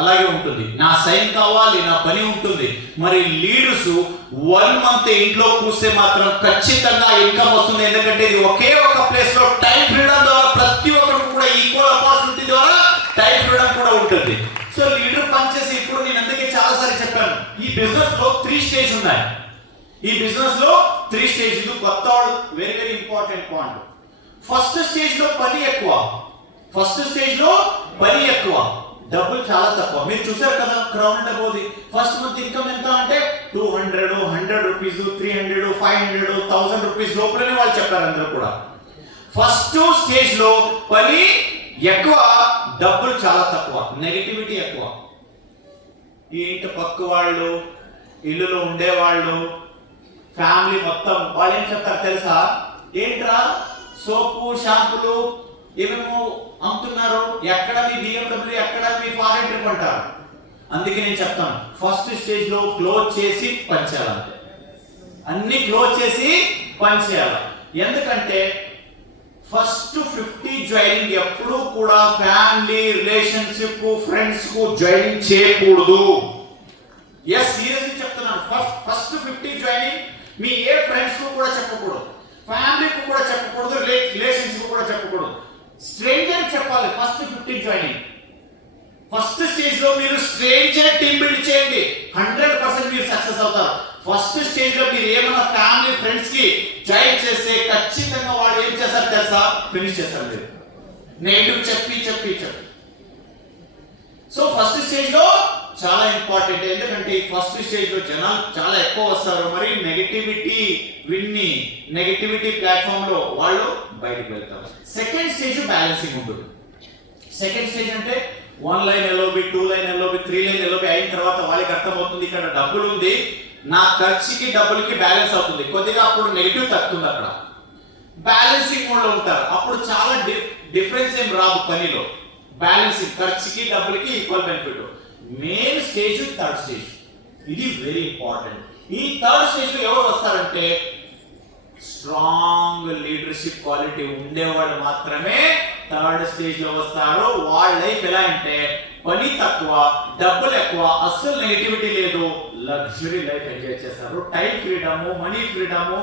అలాగే ఉంటుంది, నా సైన్ కావాలి, నా పని ఉంటుంది. మరి లీడర్స్ 1 month ఇంట్లో కూస్తే మాత్రం ఖచ్చితంగా ఇన్కమ్ వస్తుంది. ఎందుకంటే ఇది ఒకే ఒక ప్లేస్ లో టైం ఫ్రీడమ్ ద్వారా ప్రతి ఒక్కరికి కూడా ఈక్వల్ ఆపర్చునిటీ ద్వారా టైం ఫ్రీడమ్ కూడా ఉంటుంది. సో లీడర్ పనిచేసి ఇప్పుడు నేను అందుకే చాలా సార్లు చెప్పాను, ఈ బిజినెస్ లో 3 స్టేజ్ ఉన్నాయి. ఈ బిజినెస్ లో 3 స్టేజ్. ఇది కొత్త very important point. First stage లో పని ఎక్కువ, డబ్బులు చాలా తక్కువ. మీరు చూసారు కదా క్రౌడ్ పోది. ఫస్ట్ మంత్ ఇన్కమ్ ఎంత అంటే 200, 100 రూపీస్, 300, 500, 1000 రూపీస్ లోపలనే వాళ్ళు చెప్పారు అందరూ కూడా. ఫస్ట్ స్టేజ్ లో పని ఎక్కువ, డబ్బులు చాలా తక్కువ, నెగటివిటీ ఎక్కువ. ఈ ఇంటి పక్క వాళ్ళు, ఇల్లులో ఉండేవాళ్ళు, ఫ్యామిలీ మొత్తం వాళ్ళు ఏం చెప్తారు తెలుసా? ఏంట్రా సోపు షాంపులు ఏమేమో అమ్ముతున్నారు, ఎక్కడ మీ BMW, ఎక్కడ మీ ఫారెన్ ట్రిప్ అంటారు. అందుకే నేను చెప్తాను, ఫస్ట్ స్టేజ్ లో క్లోజ్ చేసి పనిచేయాలంటే, అన్ని క్లోజ్ చేసి పనిచేయాలి. ఎందుకంటే ఫస్ట్ 50 జాయినింగ్ ఎప్పుడు కూడా ఫ్యామిలీ, రిలేషన్షిప్, ఫ్రెండ్స్ కు జాయినింగ్ చేయకూడదు. ఎస్, సీరియస్లీ చెప్తున్నాను. ఫస్ట్ 50 జాయినింగ్ మీ ఏ ఫ్రెండ్స్ కు కూడా చెప్పకూడదు, ఫ్యామిలీకి కూడా చెప్పకూడదు, రిలేషన్షిప్ కూడా చెప్పకూడదు. స్ట్రేంజర్ చెప్పాలి ఫస్ట్ 50 జాయినింగ్. ఫస్ట్ స్టేజ్ లో మీరు స్ట్రేంజర్ టీమ్ బిల్డ్ చేయండి, 100% మీరు సక్సెస్ అవుతారు. ఫస్ట్ స్టేజ్ లో మీరు ఏమైనా ఫ్యామిలీ, ఫ్రెండ్స్ కి జాయిన్ చేస్తే ఖచ్చితంగా వాడు ఏం చేస్తారు తెలుసా? ఫినిష్ చేస్తారు. మీరు నెగిటివ్ చెప్పి. సో ఫస్ట్ స్టేజ్ లో చాలా ఇంపార్టెంట్. ఎందుకంటే ఈ ఫస్ట్ స్టేజ్ లో జనాలు చాలా ఎక్కువ వస్తారు. మరి నెగటివిటీ ప్లాట్ఫామ్ లో వాళ్ళు బయటకు వెళ్తారు. సెకండ్ స్టేజ్ బ్యాలెన్సింగ్ ఉంటుంది. సెకండ్ స్టేజ్ అంటే 1 line LOB, 2 line LOB, 3 line LOB అయిన తర్వాత వాళ్ళకి అర్థమవుతుంది ఇక్కడ డబ్బులు ఉంది, నా ఖర్చుకి డబ్బులకి బ్యాలెన్స్ అవుతుంది కొద్దిగా. అప్పుడు నెగిటివ్ తగ్గుతుంది. అక్కడ బ్యాలెన్సింగ్ మోడ్ లో ఉంటారు. అప్పుడు చాలా డిఫరెన్స్ ఏం రాదు పనిలో. బ్యాలెన్సింగ్, ఖర్చుకి డబ్బులకి equal benefit. Main stage third stage. ఇది వెరీ ఇంపార్టెంట్. ఈ థర్డ్ స్టేజ్ లో ఎవరు వస్తారంటే స్ట్రాంగ్ లీడర్షిప్ క్వాలిటీ ఉండేవాళ్ళు మాత్రమే థర్డ్ స్టేజ్ లో వస్తారు. వాళ్ళ లైఫ్ ఎలా అంటే పని తక్కువ, డబ్బులు ఎక్కువ, అస్సలు నెగటివిటీ లేదు, లగ్జరీ లైఫ్ ఎంజాయ్ చేస్తారు. Time freedom, money freedom,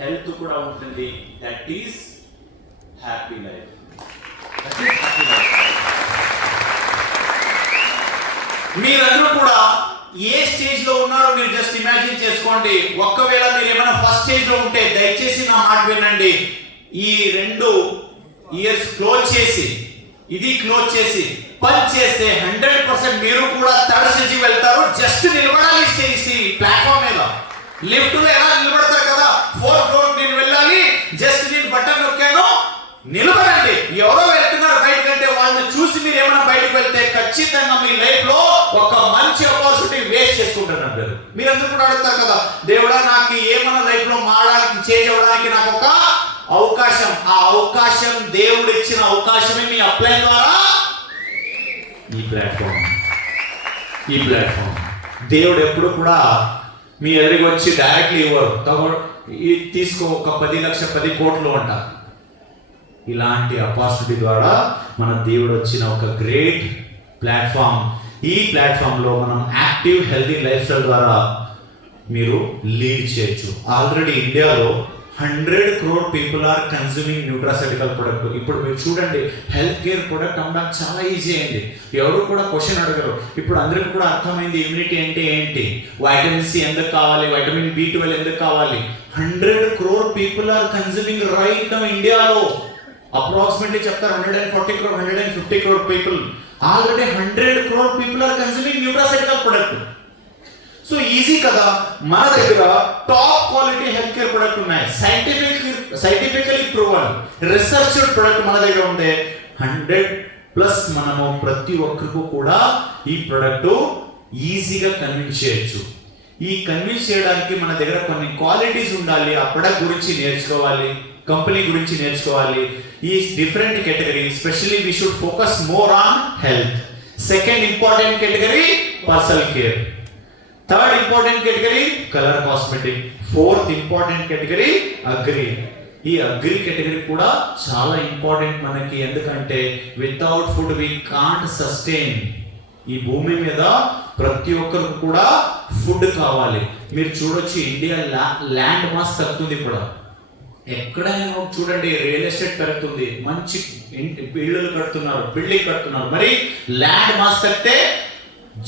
health కూడా ఉంటుంది. That is happy life. మీరందరూ కూడా ఏ స్టేజ్ లో ఉన్నారో మీరు జస్ట్ ఇమాజిన్ చేసుకోండి. ఒక్కవేళ మీరు ఏమైనా ఫస్ట్ స్టేజ్ లో ఉంటే దయచేసి నా మాట వినండి. ఈ 2 ఇయర్స్ క్లోజ్ చేసి, ఇది క్లోజ్ చేసి పని చేస్తే 100% మీరు కూడా థర్డ్ స్టేజ్ వెళ్తారు. జస్ట్ నిలబడాలి స్టేజ్ ప్లాట్ఫామ్ మీద. లిఫ్ట్ లో ఎలా నిలబడతారు కదా, 4th ఫ్లోర్ నేను వెళ్ళాలి, జస్ట్ నేను బటన్ నొక్కాను, నిలబడండి. ఎవరో వెళ్తున్నారు బయటకంటే వాళ్ళని చూసి మీరు ఏమైనా బయటకు వెళ్తే ఖచ్చితంగా మీ లైఫ్ లో ఒక మంచి ఆపర్చునిటీ వేస్ట్ చేసుకుంటున్నారు. మీరందరూ కూడా అడుగుతారు కదా, దేవుడా నాకు ఏమైనా లైఫ్ లో మారడానికి, చేంజ్ అవ్వడానికి నాకు ఒక అవకాశం. ఆ అవకాశం దేవుడు ఇచ్చిన అవకాశమే మీ అప్లై ద్వారా ఈ ప్లాట్ఫామ్. దేవుడు ఎప్పుడు కూడా మీ ఎదురుకి వచ్చి డైరెక్ట్లీ ఇవ్వరు. తీసుకో ఒక 10 లక్షలు 10 కోట్లు అంటారు. ఇలాంటి ఆపర్చునిటీ ద్వారా మన దేవుడు వచ్చిన ఒక గ్రేట్ ప్లాట్ఫామ్. ఈ ప్లాట్ఫామ్ లో మనం యాక్టివ్ హెల్తీ లైఫ్ స్టైల్ ద్వారా మీరు లీడ్ చేయొచ్చు. ఆల్రెడీ ఇండియాలో 100 crore people are consuming nutraceutical product. ఇప్పుడు మీరు చూడండి, హెల్త్ కేర్ ప్రొడక్ట్ అమ్మడానికి చాలా ఈజీ అయింది. ఎవరు కూడా క్వశ్చన్ అడగరు. ఇప్పుడు అందరికీ కూడా అర్థమైంది ఇమ్యూనిటీ అంటే ఏంటి, వైటమిన్ సి ఎందుకు కావాలి, వైటమిన్ B12 ఎందుకు కావాలి. 100 crore people are consuming right now ఇండియాలో. అప్రాక్సిమేట్లీ చెప్తారు 140 crore, 150 crore people. Already 100 crore people are consuming nutraceutical product. So easy కదా. మన దగ్గర top quality health care product ఉన్నాయి. సైంటిఫికలీ ప్రూవన్, రీసెర్చ్డ్ ప్రొడక్ట్ మన దగ్గర ఉంది. 100+ మనము ప్రతి ఒక్కరికి కూడా ఈ ప్రొడక్ట్ ఈజీగా కన్విన్స్ చేయొచ్చు. ఈ కన్విన్స్ చేయడానికి మన దగ్గర కొన్ని క్వాలిటీస్ ఉండాలి. ఆ ప్రొడక్ట్ గురించి నేర్చుకోవాలి, కంపెనీ గురించి నేర్చుకోవాలి. ఈ different category, specially we should focus more on health. Second important category personal care. Third important category colour cosmetic. Fourth important category agri. ఈ అగ్రి కేటగిరీ కూడా చాలా ఇంపార్టెంట్ మనకి. ఎందుకంటే without food we can't sustain. ఈ భూమి మీద ప్రతి ఒక్కరికి కూడా ఫుడ్ కావాలి. మీరు చూడొచ్చు, ఇండియా ల్యాండ్ మాస్ తగ్గుతుంది. ఇప్పుడు ఎక్కడైనా చూడండి రియల్ ఎస్టేట్ పెరుగుతుంది, మంచి ఇళ్ళు కడుతున్నారు, బిల్డింగ్ కడుతున్నారు. మరి ల్యాండ్ మాస్ తగ్గితే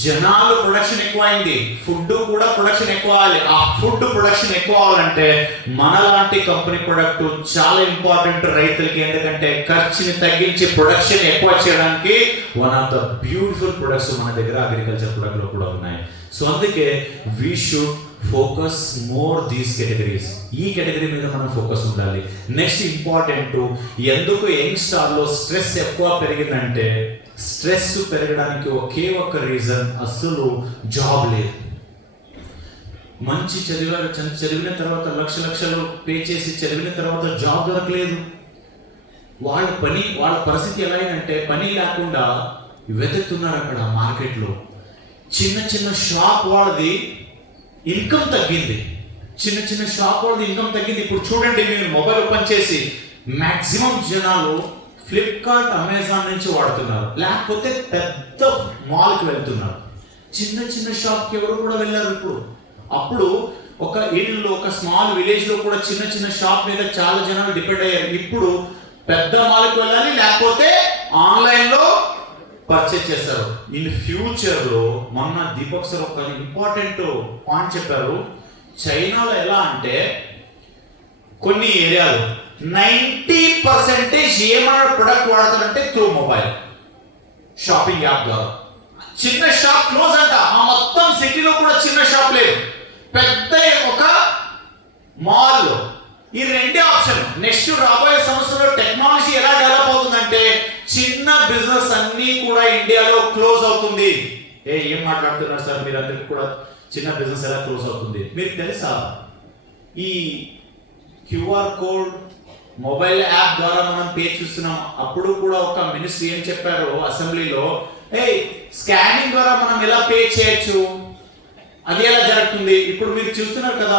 జనాలు ప్రొడక్షన్ ఎక్కువైంది, ఫుడ్ కూడా ప్రొడక్షన్ ఎక్కువ అవ్వాలి. ఆ ఫుడ్ ప్రొడక్షన్ ఎక్కువ అవ్వాలంటే మనలాంటి కంపెనీ ప్రొడక్ట్ చాలా ఇంపార్టెంట్ రైతులకి. ఎందుకంటే ఖర్చుని తగ్గించి ప్రొడక్షన్ ఎక్కువ చేయడానికి one of the beautiful products మన దగ్గర అగ్రికల్చర్ ప్రొడక్ట్ లో కూడా ఉన్నాయి. సో అందుకే we should focus more these categories. ఈ కేటగిరీ మీద మనం ఫోకస్ ఉండాలి. నెక్స్ట్ ఇంపార్టెంట్, ఎందుకు యంగ్ స్టార్లో స్ట్రెస్ ఎక్కువ పెరిగిందంటే, స్ట్రెస్ పెరగడానికి ఒకే ఒక్క రీజన్, అస్సలు జాబ్ లేదు. మంచి చదివిన తర్వాత లక్షలు పే చేసి చదివిన తర్వాత జాబ్ దొరకలేదు. వాళ్ళ పరిస్థితి ఎలా అయిందంటే, పని లేకుండా వెతుకుతున్నారు అక్కడ మార్కెట్లో. చిన్న షాప్ వాళ్ళది ఇన్కమ్ తగ్గింది. చిన్న షాప్ వాళ్ళది ఇన్కమ్ తగ్గింది. ఇప్పుడు చూడండి, మీరు మొబైల్ ఓపెన్ చేసి మ్యాక్సిమం జనాలు ఫ్లిప్కార్ట్, అమెజాన్ నుంచి వాడుతున్నారు, లేకపోతే పెద్ద మాల్కి వెళ్తున్నారు. చిన్న షాప్కి ఎవరు కూడా వెళ్ళారు ఇప్పుడు. అప్పుడు ఒక ఇల్లు, ఒక స్మాల్ విలేజ్ లో కూడా చిన్న షాప్ మీద చాలా జనాలు డిపెండ్ అయ్యారు. ఇప్పుడు పెద్ద మాల్కి వెళ్ళాలి, లేకపోతే ఆన్లైన్ లో పర్చేజ్ చేస్తారు. ఇన్ ఫ్యూచర్ లో మొన్న దీపక్ సార్ ఒక ఇంపార్టెంట్ పాయింట్ చెప్పారు. చైనాలో ఎలా అంటే, కొన్ని ఏరియాలు 90% ఏమైనా ప్రొడక్ట్ వాడతారంటే త్రూ మొబైల్ షాపింగ్ యాప్ ద్వారా. చిన్న షాప్ క్లోజ్ అంట. ఆ మొత్తం సిటీలో కూడా చిన్న షాప్ లేదు, పెద్ద ఒక మాల్. ఈ రెండే ఆప్షన్. నెక్స్ట్ రాబోయే సంవత్సరంలో టెక్నాలజీ ఎలా డెవలప్ అవుతుందంటే, చిన్న బిజినెస్ అన్ని కూడా ఇండియాలో క్లోజ్ అవుతుంది. ఏం మాట్లాడుతున్నారు సార్ మీరు? అందరికీ కూడా చిన్న బిజినెస్ ఎలా క్లోజ్ అవుతుంది? మీకు తెలుసా, ఈ క్యూఆర్ కోడ్ మొబైల్ యాప్ ద్వారా మనం పే చూస్తున్నాం. అప్పుడు కూడా ఒక మినిస్టర్ ఏం చెప్పారు అసెంబ్లీలో, స్కానింగ్ ద్వారా మనం ఎలా పే చేయొచ్చు, అది ఎలా జరుగుతుంది. ఇప్పుడు మీరు చూస్తున్నారు కదా,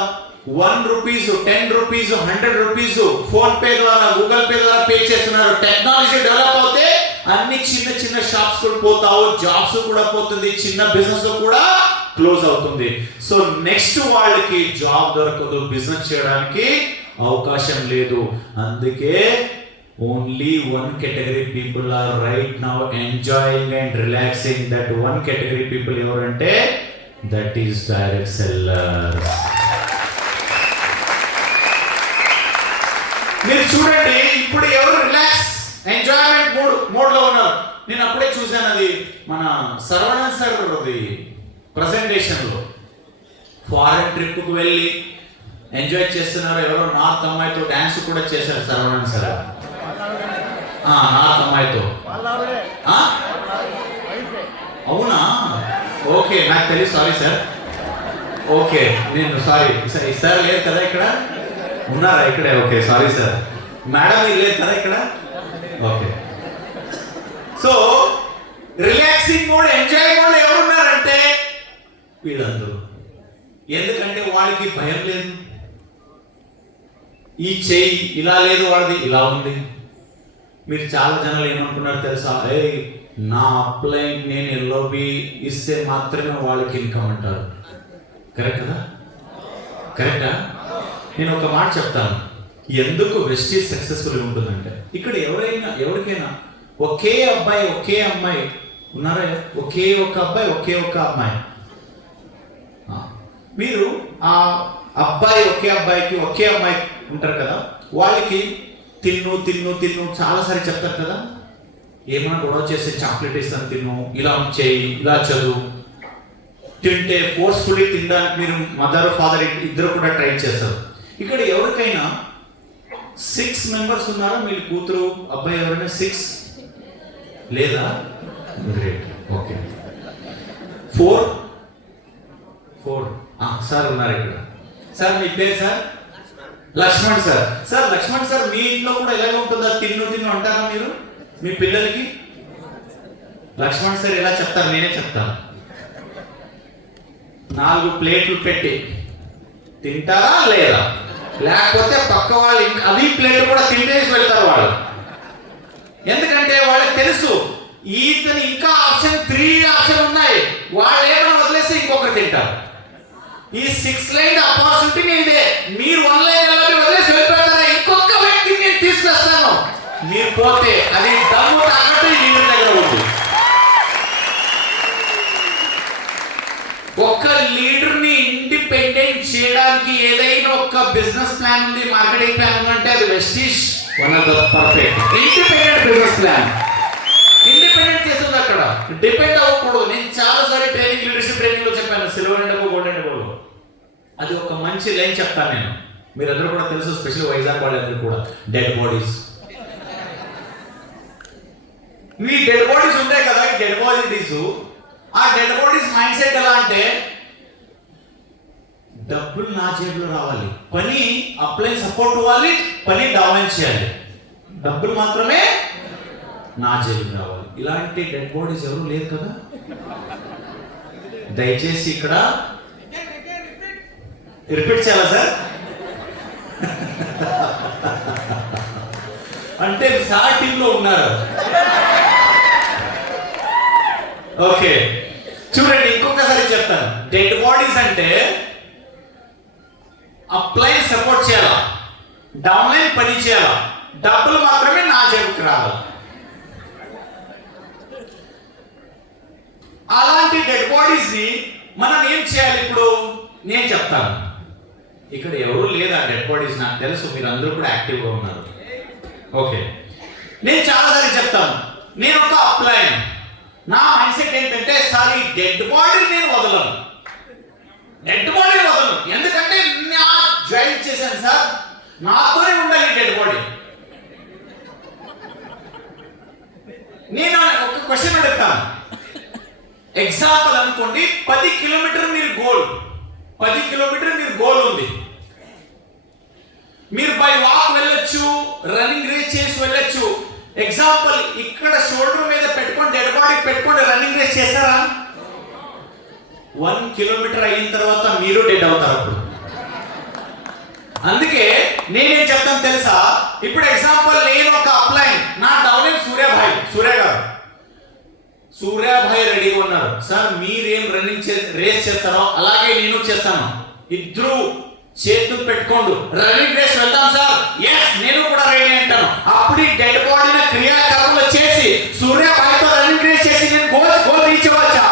1 rupees, 10 rupees, 100 rupees phone pay ద్వారా, గూగుల్ పే ద్వారా పే చేస్తున్నారు. టెక్నాలజీ డెవలప్ అవుతే అన్ని చిన్న షాప్స్ కూడా పోతావు, జాబ్స్ కూడా పోతుంది, చిన్న బిజినెస్ కూడా క్లోజ్ అవుతుంది. సో నెక్స్ట్ వాళ్ళకి జాబ్ దొరకదు, బిజినెస్ చేయడానికి అవకాశం లేదు. అందుకే only one category people are right now enjoying and relaxing. That one category people evarante, that is direct sellers. మీరు చూడండి, ఇప్పుడు ఎవరు రిలాక్స్ ఎంజాయ్మెంట్ మోడ్ లో ఉన్నారు. నేను అప్పుడే చూశాను, అది మన సర్వణన్ సార్ ప్రెజెంటేషన్ లో ఫారెన్ ట్రిప్ కు వెళ్ళి ఎంజాయ్ చేస్తున్నారు. ఎవరో నార్త్ అమ్మాయితో డాన్స్ కూడా చేశారు సర్వణన్ సార్. నార్త్ అమ్మాయితో. అవునా? ఓకే, నాకు తెలియదు, సారీ సార్. ఓకే, నేను సారీ సార్. లేదు కదా ఇక్కడ? ఉన్నారా ఇక్కడే? Okay, sorry sir. మేడం మీరు లేదు కదా ఇక్కడ? Okay. So relaxing mode, enjoy mode ఎవరు ఉన్నారంటే వీళ్ళందరూ. ఎందుకంటే వాళ్ళకి భయం లేదు. ఈ చెయ్యి ఇలా లేదు, వాడిది ఇలా ఉంది. మీరు చాలా జనాలు ఏమనుకున్నారు తెలుసా, నా అప్లైన్ నేను ఎల్ఓబి ఇస్తే మాత్రమే వాళ్ళకి ఇన్కమ్ అంటారు. కరెక్ట్ కదా? కరెక్టా? నేను ఒక మాట చెప్తాను, ఎందుకు వెస్టీజ్ సక్సెస్ఫుల్ ఉంటుందంటే, ఇక్కడ ఎవరికైనా ఒకే అబ్బాయి ఒకే అమ్మాయి ఉన్నారా? ఒకే ఒక అబ్బాయి ఒకే ఒక అమ్మాయి. మీరు ఆ అబ్బాయి ఒకే అబ్బాయికి ఒకే అమ్మాయి ఉంటారు కదా, వాళ్ళకి తిన్ను చాలాసారి చెప్తారు కదా, ఏమైనా గొడవ చేస్తే చాక్లెట్ ఇస్తాను తిన్ను, ఇలా చేయి, ఇలా చదువు. తింటే ఫోర్స్ఫుల్లీ తినడానికి మీరు మదర్ ఫాదర్ ఇద్దరు కూడా ట్రై చేస్తారు. ఇక్కడ ఎవరికైనా 6 మెంబర్స్ ఉన్నారా? మీరు కూతురు అబ్బాయి ఎవరైనా 6 లేదా? గ్రేట్. ఓకే, 4 సార్ ఉన్నారు ఇక్కడ. సార్ మీ పేరు sir? Lakshman sir. Sir Lakshman sir, మీ ఇంట్లో కూడా ఎలాగ ఉంటుందా? తిన్ను అంటారా మీరు మీ పిల్లలకి? లక్ష్మణ్ సార్ ఎలా చెప్తారు? నేనే చెప్తాను. 4 ప్లేట్లు పెట్టి తింటారా లేదా? లేకపోతే పక్క వాళ్ళు అవి ప్లేట్ కూడా తింటేసి వెళ్తారు వాళ్ళు. ఎందుకంటే వాళ్ళకి తెలుసు ఈతని ఇంకా ఆప్షన్ 3 ఆప్షన్ ఉన్నాయి, వాళ్ళు ఏమైనా వదిలేసి ఇంకొకరు తింటారు. ఈ 6 లైన్ ఆపర్చునిటీ ఇదే. మీరు 1 లైన్ వదిలేసి వెళ్ళిపోతారా? ఇంకొక వ్యక్తిని నేను తీసుకొస్తాను, మీరు పోతే అది దమ్ము తాకట్టు ఈ దగ్గర ఉంది. ఒక్క లీడర్ ని ఇండిపెండెంట్ చేయడానికి ఏదైనా ఒక బిజినెస్ ప్లాన్ ఉంది, మార్కెటింగ్ ప్లాన్ ఉందంటే అది Vestige one of the perfect independent business plan. Independent చేస్తుంది, అక్కడ డిపెండ్ అవ్వకూడదు. నేను చాలా సారి లీడర్షిప్ ట్రైనింగ్ లో చెప్పాను, silver and gold and gold. అది ఒక మంచి లైన్ చెప్తాను నేను. మీరందరూ కూడా తెలుసు, స్పెషల్ వైజాగ్ వాళ్ళందరూ కూడా డెడ్ బాడీస్. ఈ డెడ్ బాడీస్ ఉంటాయి కదా, ఈ డెడ్ బాడీస్, ఆ డెడ్ బాడీస్ మైండ్ సెట్ ఎలా అంటే డబ్బులు నా జేబులో రావాలి, పని అప్లై సపోర్ట్ ఇవ్వాలి, పని డెవలప్ చేయాలి, డబ్బులు మాత్రమే నా జేబులో రావాలి. ఇలాంటి డెడ్ బాడీస్ ఎవరు లేరు కదా. దయచేసి ఇక్కడ రిపీట్ చేయాలా సార్? అంటే సార్ టీంలో ఉన్నారు. ఓకే చూడండి, ఇంకొకసారి చెప్తాను. డెడ్ బాడీస్ అంటే అప్లై సపోర్ట్ చేయాలా, డౌన్లైన్ పని చేయాలా, డబ్బులు మాత్రమే నా జేబుకి రావాలి. అలాంటి డెడ్ బాడీస్ ని మనం ఏం చేయాలి? ఇప్పుడు నేను చెప్తాను. ఇక్కడ ఎవరు లేదా డెడ్ బాడీస్, నాకు తెలుసు మీరు అందరూ కూడా యాక్టివ్గా ఉన్నారు. ఓకే, నేను చాలాసార్లు చెప్తాను, నేను ఒక అప్లై, నా మైండ్ సెట్ ఏంటంటే సార్ ఈ డెడ్ బాడీ నేను వదలను, డెడ్ బాడీ వదలను, ఎందుకంటే నా జాయిన్ చేశాను సార్, నాతోనే ఉండాలి డెడ్ బాడీ. నేను ఒక క్వశ్చన్ అడుగుతాను. ఎగ్జాంపుల్ అనుకోండి, 10 కిలోమీటర్ మీరు గోల్, 10 కిలోమీటర్ మీరు గోల్ ఉంది, మీరు బై వాక్ వెళ్ళొచ్చు, రన్నింగ్ రేస్ చేసి వెళ్ళొచ్చు. ఎగ్జాంపుల్ ఇక్కడ షోల్డర్ మీద పెట్టుకొని డెడ్ బాడీ పెట్టుకొని రన్నింగ్ రేస్ చేస్తారా? 1 కిలోమీటర్ అయిన తర్వాత మీరు డెడ్ అవుతారు అప్పుడు. అందుకే నేనేం చెప్తాను తెలుసా? ఇప్పుడు ఎగ్జాంపుల్ నేను ఒక అప్లై, నా డౌన్ సూర్య గారు రెడీగా ఉన్నారు. సార్ మీరేం రన్నింగ్ రేస్ చేస్తారో అలాగే నేను చేస్తాను, ఇద్దరు చేతులు పెట్టుకోండి, రన్నింగ్ రేస్ వెళ్తాం సార్. ఎస్, నేను కూడా రెడీ అంటాను. అప్పుడు ఈ డెడ్ బాడీని క్రియాకర్మలు చేసి సూర్యభాయ్తో రన్నింగ్ రేస్ చేసి నేను గోల్ రీచ్ అవ్వచ్చా?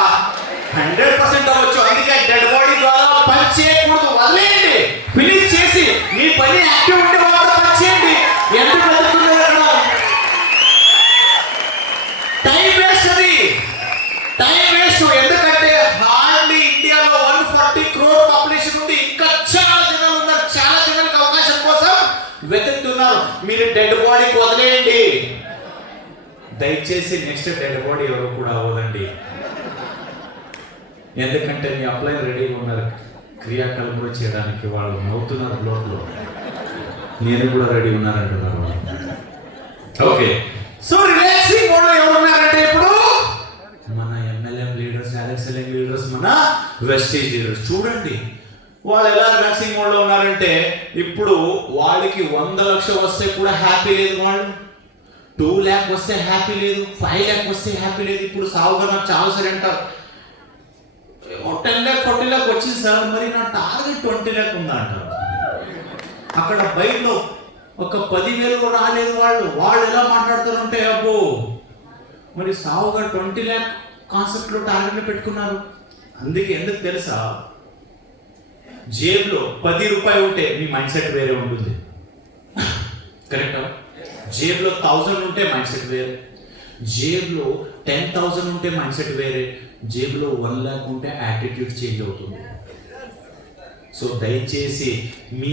100% అవ్వచ్చు. అందుకే డెడ్ బాడీ ద్వారా పని చేయకూడదు, వదిలేయండి, ఫినిష్ చేసి మీ పని యాక్టివ్ ఉంటే మాత్రం పని చేయండి. ఎందుకు వెతుకుతున్నారు? టైం వేస్ట్, అది టైం వేస్ట్. ఎందుకంటే హార్డ్లీ ఇండియాలో 140 crore పాపులేషన్ ఉంది, ఇంకా చాలా జనాలు ఉన్నారు, చాలా జనాలకు అవకాశం కోసం వెతుకుతున్నారు. మీరు డెడ్ బాడీకి వదిలేయండి. దయచేసి నెక్స్ట్ డెడ్ బాడీ ఎవరు కూడా అవ్వదండి. ఎందుకంటే మీ అప్లై రెడీగా ఉన్నారు క్రియాకలాపాలు చేయడానికి, వాళ్ళు నవ్వుతున్నారు లోపల, నేను కూడా రెడీ ఉన్నారంటున్నారు. ఓకే, సో రిలాక్సింగ్ మోడ్ లో ఎవరు ఉన్నారంటే ఇప్పుడు మన ఎంఎల్ఎం లీడర్స్, ఎలక్షన్ లీడర్స్, మన వెస్టేజ్ లీడర్స్. చూడండి వాళ్ళు ఎలా రిలాక్సింగ్ మోడ్ లో ఉన్నారంటే ఇప్పుడు వాళ్ళకి 100 లక్షలు వస్తే కూడా హ్యాపీ లేదు, వాళ్ళు 2 lakh వస్తే హ్యాపీ లేదు, 5 lakh వస్తే హ్యాపీ లేదు. ఇప్పుడు సావుగా నాకు చాలా సరే అంటారు, 10 lakh 40 lakh వచ్చింది సార్, మరి నా టార్గెట్ 20 lakh ఉందా అంటారు. అక్కడ బయటలో ఒక 10,000 రాలేదు. వాళ్ళు ఎలా మాట్లాడతారు అంటే అబ్బో మరి సావుగా 20 lakh కాన్సెప్ట్ లో టార్గెట్ పెట్టుకున్నారు. అందుకే ఎందుకు తెలుసా? జేబులో 10 రూపాయలు ఉంటే మీ మైండ్ సెట్ వేరే ఉంటుంది, కరెక్టా? జేబులో 1000 ఉంటే మైండ్ సెట్ వేరే, జేబులో 10,000 ఉంటే మైండ్ సెట్ వేరే, జేబులో 1 lakh ఉంటే యాటిట్యూడ్ చేంజ్ అవుతుంది. సో దయచేసి మీ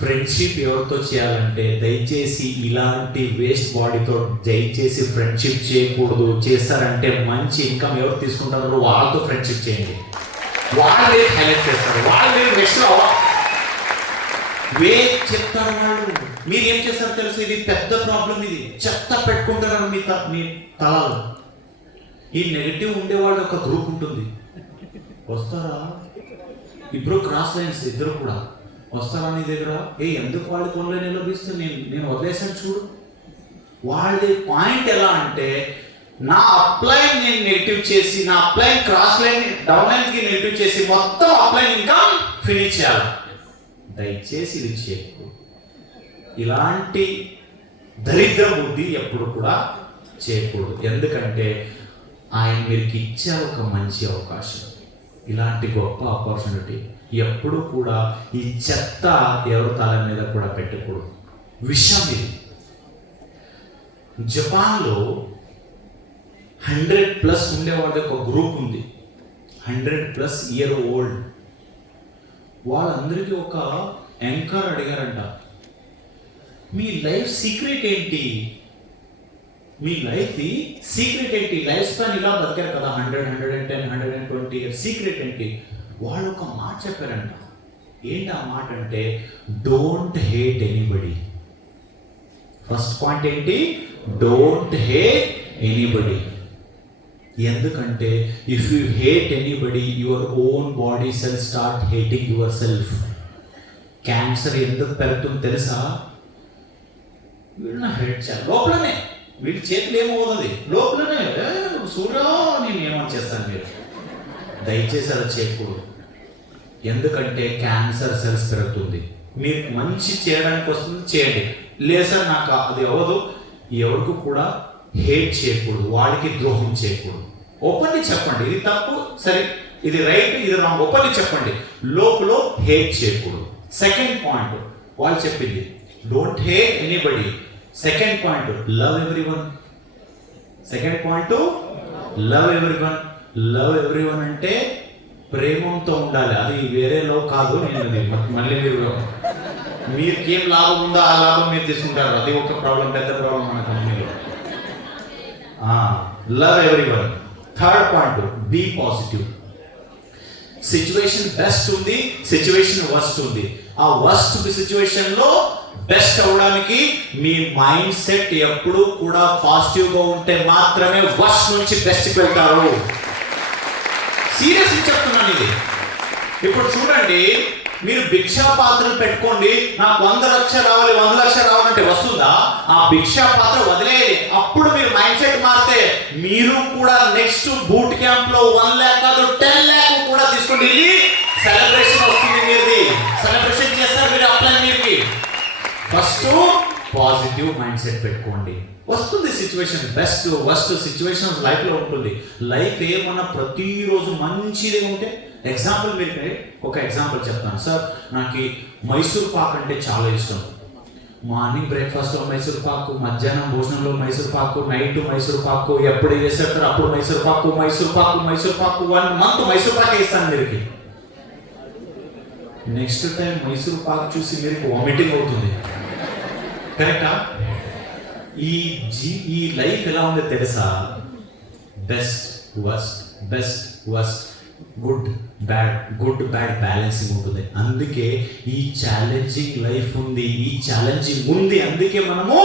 ఫ్రెండ్షిప్ ఎవరితో చేయాలంటే దయచేసి ఇలాంటి వేస్ట్ బాడీతో దయచేసి ఫ్రెండ్షిప్ చేయకూడదు. చేస్తారంటే మంచి ఇన్కమ్ ఎవరు తీసుకుంటారో వాళ్ళతో ఫ్రెండ్షిప్ చేయండి, వాళ్ళే హైలైట్ చేస్తారు, వాళ్ళే నెక్స్ట్ వే చెప్తారు వాళ్ళు. మీరు ఏం చేస్తారో తెలుసు, ఇది పెద్ద ప్రాబ్లం, ఇది చెత్త పెట్టుకుంటారు మీ తలాలు. ఈ నెగటివ్ ఉండేవాళ్ళు ఒక గ్రూప్ ఉంటుంది, వస్తారా ఇప్పుడు క్రాస్ లైన్స్ ఇద్దరు కూడా వస్తారా నీ దగ్గర, ఎందుకు వాళ్ళు కొనలే నిలబిస్తే నేను వదిలేసాను చూడు. వాళ్ళ పాయింట్ ఎలా అంటే నా అప్లైన్ నేను నెగిటివ్ చేసి, నా upline cross line down line కి నెగిటివ్ చేసి మొత్తం అప్లైన్ ఇంకా ఫినిష్ చేయాలి. దయచేసి ఇది చేయకూడదు. ఇలాంటి దరిద్ర బుద్ధి ఎప్పుడు కూడా చేయకూడదు. ఎందుకంటే ఆయన మీకు ఇచ్చే ఒక మంచి అవకాశం, ఇలాంటి గొప్ప ఆపర్చునిటీ. ఎప్పుడు కూడా ఈ చెత్త ఎవరి తల మీద కూడా పెట్టకూడదు. విషయం ఇది. జపాన్లో 100+ ఉండేవాళ్ళ ఒక గ్రూప్ ఉంది, 100+ year old. వాళ్ళందరికీ ఒక యాంకర్ అడిగారంట, మీ లైఫ్ సీక్రెట్ ఏంటి, మీ లైఫ్ సీక్రెట్ ఏంటి, లైఫ్ స్పాన్ ఇలా బతికారు కదా 100, 110, 120 ఇయర్స్, సీక్రెట్ ఏంటి? వాళ్ళు ఒక మాట చెప్పారంట. ఏంటి ఆ మాట అంటే, don't hate anybody. First point ఏంటి? Don't hate anybody. ఎందుకంటే if you hate anybody, your own body cell start hating yourself. Cancer ఎందుకు పెరుగుతుంది తెలుసా? వీళ్ళని హేట్ చేయాలి లోపలనే, వీళ్ళ చేతులు ఏమవుతుంది లోపలనే. సూర్యా నేను ఏమని చేస్తాను, మీరు దయచేసి అలా చేయకూడదు. ఎందుకంటే క్యాన్సర్ సెల్స్ పెరుగుతుంది. మీరు మంచి చేయడానికి వస్తుంది చేయండి, లేదు సార్ నాకు అది అవ్వదు, ఎవరికి కూడా హేట్ చేయకూడదు, వాళ్ళకి ద్రోహం చేయకూడదు. ఓపెన్లీ చెప్పండి, ఇది తప్పు సరే, ఇది రైట్, ఇది రాంగ్, ఓపెన్లీ చెప్పండి. లోపల హేట్ చేయకూడదు. సెకండ్ పాయింట్ వాళ్ళు చెప్పింది, don't hate anybody. Second point, love everyone. Second point, love everyone. Love everyone అంటే ప్రేమంతో ఉండాలి, అది వేరే లవ్ కాదు. నేను మళ్ళీ మీకేం లాభం ఉందో ఆ లాభం మీరు తీసుకుంటారు, అది ఒక ప్రాబ్లం, పెద్ద ప్రాబ్లం మన కంపెనీలో. Love everyone. Third point, be positive. Situation best ఉంది, సిచ్యువేషన్ వర్స్ట్ ఉంది. ఆ వర్స్ట్ సిచ్యువేషన్ లో బెస్ట్ అవడానికి మీ మైండ్ సెట్ ఎప్పుడు కూడా పాజిటివ్ గా ఉంటే మాత్రమే వర్స్ట్ నుంచి బెస్ట్కి వెళ్తారు. సీరియస్లీ చెప్తున్నాను ఇది. ఇప్పుడు చూడండి, మీరు భిక్షా పాత్రలు పెట్టుకోండి, నాకు 100 లక్షలు రావాలి, 100 లక్షలు రావాలంటే వస్తుందా? ఆ భిక్షా పాత్ర వదిలేయాలి. అప్పుడు మీరు మైండ్ సెట్ మారితే మీరు కూడా నెక్స్ట్ బూట్ క్యాంప్ లో 1 lakh కాదు 10 lakh కూడా తీసుకోండి. సెలబ్రేషన్ వస్తుంది, మీది సెలబ్రేషన్ చేస్తారు మీరు. అప్లై మీరుకి ఫస్ట్ పాజిటివ్ మైండ్ సెట్ పెట్టుకోండి, వస్తుంది situation. Best worst situation life లో ఉంటుంది. లైఫ్ ఏమన్నా ప్రతిరోజు మంచిది ఉంటే, ఎగ్జాంపుల్ మీరు ఒక ఎగ్జాంపుల్ చెప్తాను సార్. నాకు మైసూర్ పాక్ అంటే చాలా ఇష్టం. మార్నింగ్ బ్రేక్ఫాస్ట్లో మైసూర్ పాకు, మధ్యాహ్నం భోజనంలో మైసూర్ పాకు, నైట్ మైసూర్ పాకు, ఎప్పుడు వేసేస్తారు అప్పుడు మైసూర్ పాకు, మైసూర్ పాకు, మైసూర్ పాకు. 1 month మైసూర్ పాక్ వేస్తాను మీరుకి. నెక్స్ట్ టైం మైసూర్ పాక్ చూసి మీరు వామిటింగ్ అవుతుంది. కరెక్టా? ఈ లైఫ్ ఎలా ఉందో తెలుసా? Best worst, best worst, good bad balancing ఉంటుంది. అందుకే ఈ ఛాలెంజింగ్ లైఫ్ ఉంది, ఈ ఛాలెంజింగ్ ఉంది, అందుకే మనము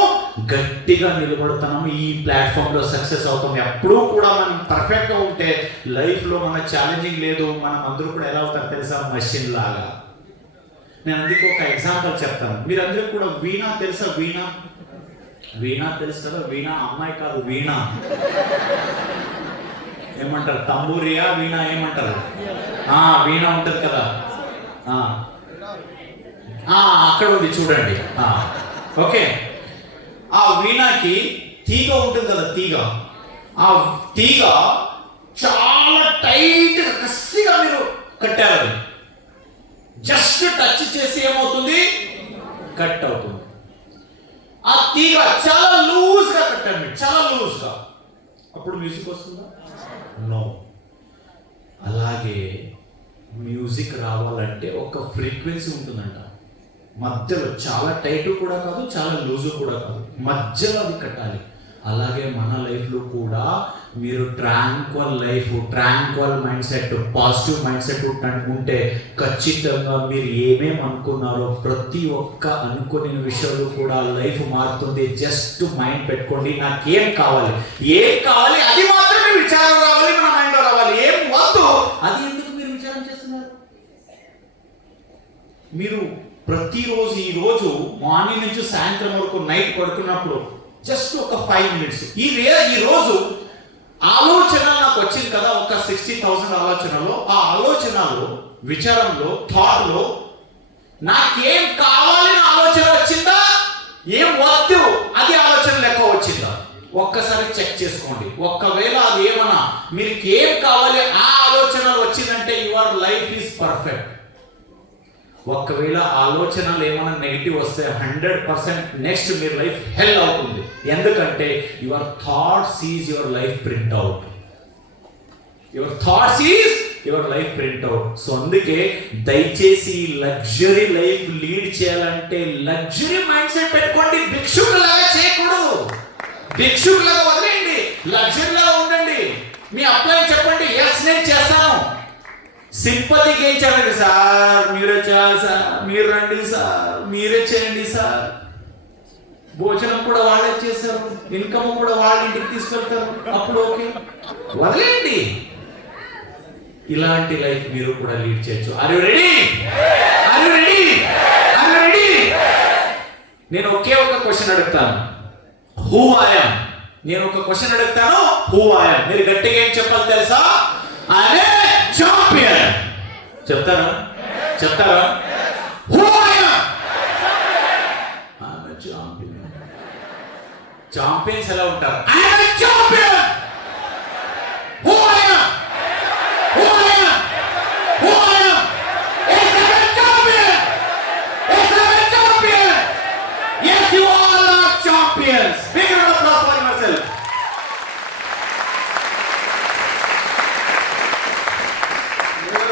గట్టిగా నిలబడుతున్నాము. ఈ ప్లాట్ఫామ్ లో సక్సెస్ అవుతాం. ఎప్పుడూ కూడా మనం పర్ఫెక్ట్ గా ఉంటే లైఫ్ లో మన ఛాలెంజింగ్ లేదు. మనం అందరూ కూడా ఎలా అవుతారు తెలుసా? మషిన్ లాగా. నేను అందుకే ఒక ఎగ్జాంపుల్ చెప్తాను. మీరందరూ కూడా వీణా తెలుసా? వీణా తెలుసు కదా? వీణా అమ్మాయి కాదు, వీణా ఏమంటారు? తంబూరియా వీణా ఏమంటారు? వీణా ఉంటుంది కదా, అక్కడ ఉంది చూడండి. ఓకే, ఆ వీణాకి తీగ ఉంటుంది కదా, ఆ తీగ చాలా టైట్ గా కసిగా మీరు కట్టారు. జస్ట్ టచ్ చేసి ఏమవుతుంది? కట్ అవుతుంది. ఆ తీగ చాలా లూజ్ గా కట్టారు మీరు, చాలా లూజ్ గా. అప్పుడు మ్యూజిక్ వస్తుందా? నో. అలాగే మ్యూజిక్ రావాలంటే ఒక ఫ్రీక్వెన్సీ ఉంటుందంట. మధ్యలో చాలా టైట్ కూడా కాదు, చాలా లూజ్ కూడా కాదు, మధ్యలో అది కట్టాలి. అలాగే మన లైఫ్లో కూడా మీరు tranquil mind set, positive mind set ఉంటే ఖచ్చితంగా మీరు ఏమేమి అనుకున్నారో ప్రతి ఒక్క అనుకునే విషయంలో కూడా లైఫ్ మారుతుంది. జస్ట్ మైండ్ పెట్టుకోండి, నాకేం కావాలి, అది మాత్రమే విచారం రావాలి, మన మైండ్లో రావాలి. ఏం వద్దు అది ఎందుకు మీరు విచారం చేస్తున్నారు? మీరు ప్రతిరోజు, ఈ రోజు మార్నింగ్ నుంచి సాయంత్రం వరకు నైట్ పడుకున్నప్పుడు జస్ట్ ఒక 5 minutes ఈ రోజు ఆలోచన నాకు వచ్చింది కదా, ఒక 60,000 ఆలోచనలో, ఆ ఆలోచనలో, విచారంలో, థాట్లో నాకేం కావాలని ఆలోచన వచ్చిందా, ఏం వద్దు అది ఆలోచన లెక్క వచ్చిందా? ఒక్కసారి చెక్ చేసుకోండి. ఒకవేళ అది ఏమన్నా మీకు ఏం కావాలి ఆ ఆలోచన వచ్చిందంటే యువర్ లైఫ్ ఈజ్ పర్ఫెక్ట్. ఒకవేళ ఆలోచనలు ఏమైనా నెగిటివ్ వస్తే 100% నెక్స్ట్ మీ లైఫ్ హెల్ అవుతుంది. ఎందుకంటే your thoughts is your life print out. Your thoughts is your life print out. So అందుకే దయచేసి లగ్జరీ లైఫ్ లీడ్ చేయాలంటే లగ్జరీ మైండ్ సెట్ పెట్టుకోండి. భిక్షుకులాగా చేయకూడదు, భిక్షుకులాగా వదిలేయండి, లగ్జరీలాగా ఉండండి. మీ అప్లై చెప్పండి, ఎస్ నేను చేస్తాను. సింపతి గెయించాలండి, సార్ మీరే చేయాలి సార్, మీరు రండి సార్, మీరే చేయండి సార్. భోజనం కూడా వాళ్ళే చేశారు, ఇన్కమ్ కూడా వాళ్ళ ఇంటికి తీసుకెళ్తారు, అప్పుడు ఓకే, వదిలేయండి. ఇలాంటి లైఫ్ మీరు కూడా లీడ్ చేయొచ్చు. Are you ready? Are you ready? Are you ready? నేను ఒకే ఒక క్వశ్చన్ అడుగుతాను, హూ ఐ యామ్. నేను ఒక క్వశ్చన్ అడుగుతాను, హూ ఐ యామ్. మీరు గట్టిగా ఏం చెప్పాలి తెలుసా? I am champion. చెప్తారా? చెప్తారా? Who I am. I am champion. Champions ఎలా ఉంటారు? I am champion. Who I am. Who I am? Who I am? Yes, I'm a champion. Yes, I'm a champion. Yes, you all are champions. Big round of applause for yourself.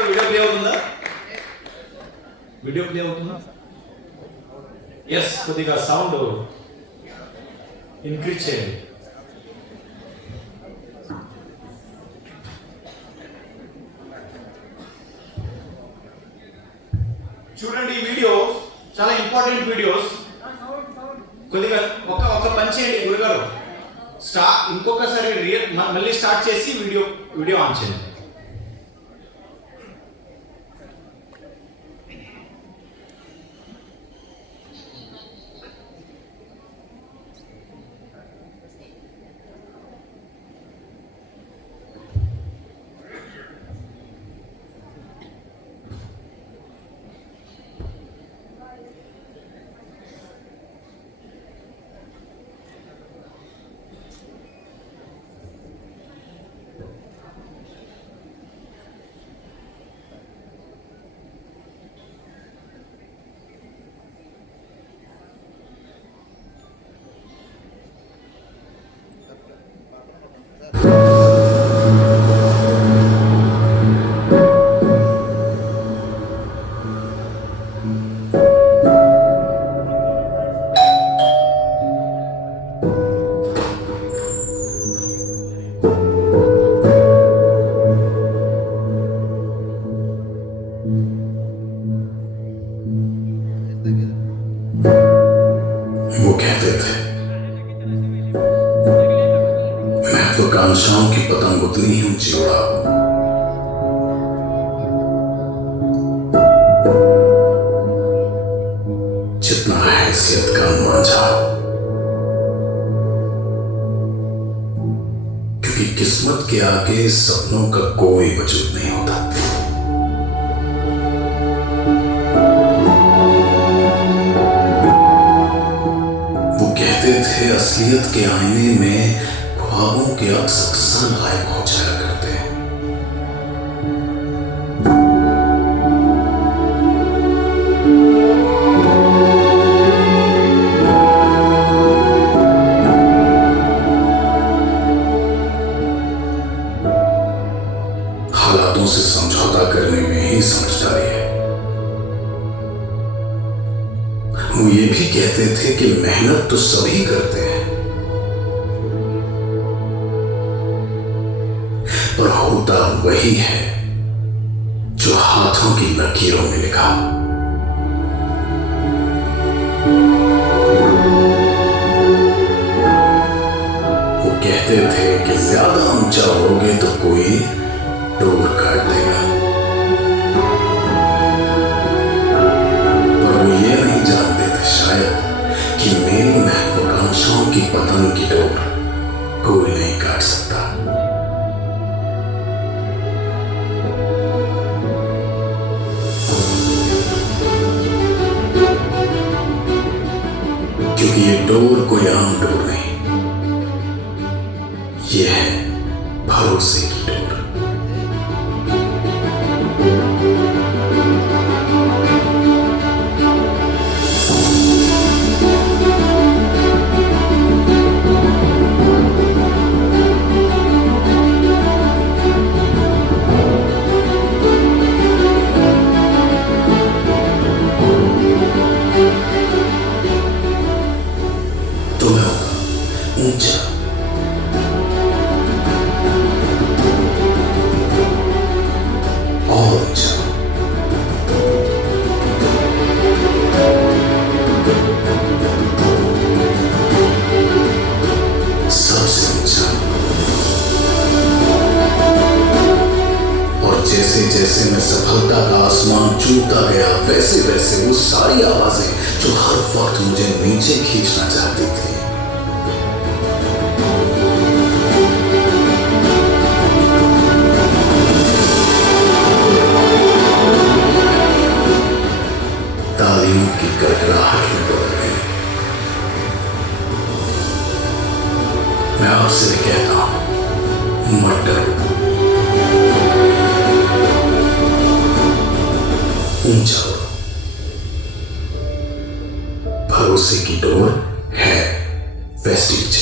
Video play అవుతుందా? Video play అవుతుందా? Yes, కొద్దిగా sound increase చేయండి. చూడండి, ఈ video చాలా important videos. కొద్దిగా ఒక పని చేయండి గురుగారు, ఇంకొకసారి మళ్ళీ స్టార్ట్ చేసి వీడియో ఆన్ చేయండి. वो कहते थे महत्वाकांक्षाओं की पतंग उतनी ही ऊंची उड़ाओ, जितना हैसियत का मांझा, क्योंकि किस्मत के आगे सपनों का कोई वजूद नहीं होता. असलियत के आईने में ख्वाबों के अक्स अक्सर गायब हो जाया करते हैं. हालातों से समझौता करने में ही समझदारी है. वो ये भी कहते थे कि मेहनत तो सभी करते हैं, पर होता वही है जो हाथों की लकीरों में लिखा. वो कहते थे कि ज्यादा ऊंचा होगे तो कोई डोर काट देगा, पर वो ये नहीं जानते थे शायद कि मेरी महत्वाकांक्षाओं की पतंग की डोर कोई नहीं काट सकता. क्योंकि ये डोर कोई आम डोर नहीं, ये है भरोसे की डोर. आवाजें जो हर वक्त मुझे नीचे खींचना चाहती थी। तालियों की गड़गड़ाहट में बदल गई। मैं आपसे भी कहता हूं, मत डरो, ऊंचा उड़ो। भरोसे की डोर है वेस्टीज।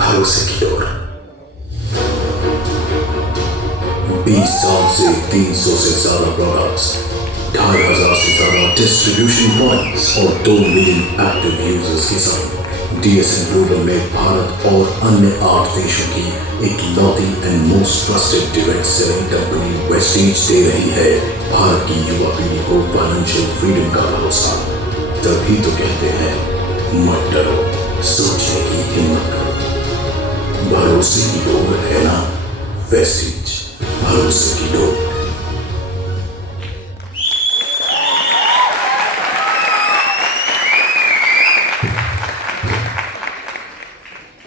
भरोसे की डोर 20 साल से 300 से ज्यादा प्रोडक्ट्स, 2500 से ज्यादा डिस्ट्रीब्यूशन पॉइंट्स और 2 मिलियन एक्टिव यूजर्स के साथ DSM ग्लोबल में भारत और अन्य 8 देशों की इकलौती and most trusted direct selling company Vestige दे रही है भारत की युवा पीढ़ी को फाइनेंशियल फ्रीडम का भरोसा। तभी तो कहते हैं, मत डरो, सोचने की हिम्मत करो। भरोसे की डोर है ना वेस्टीज, भरोसे की डोर।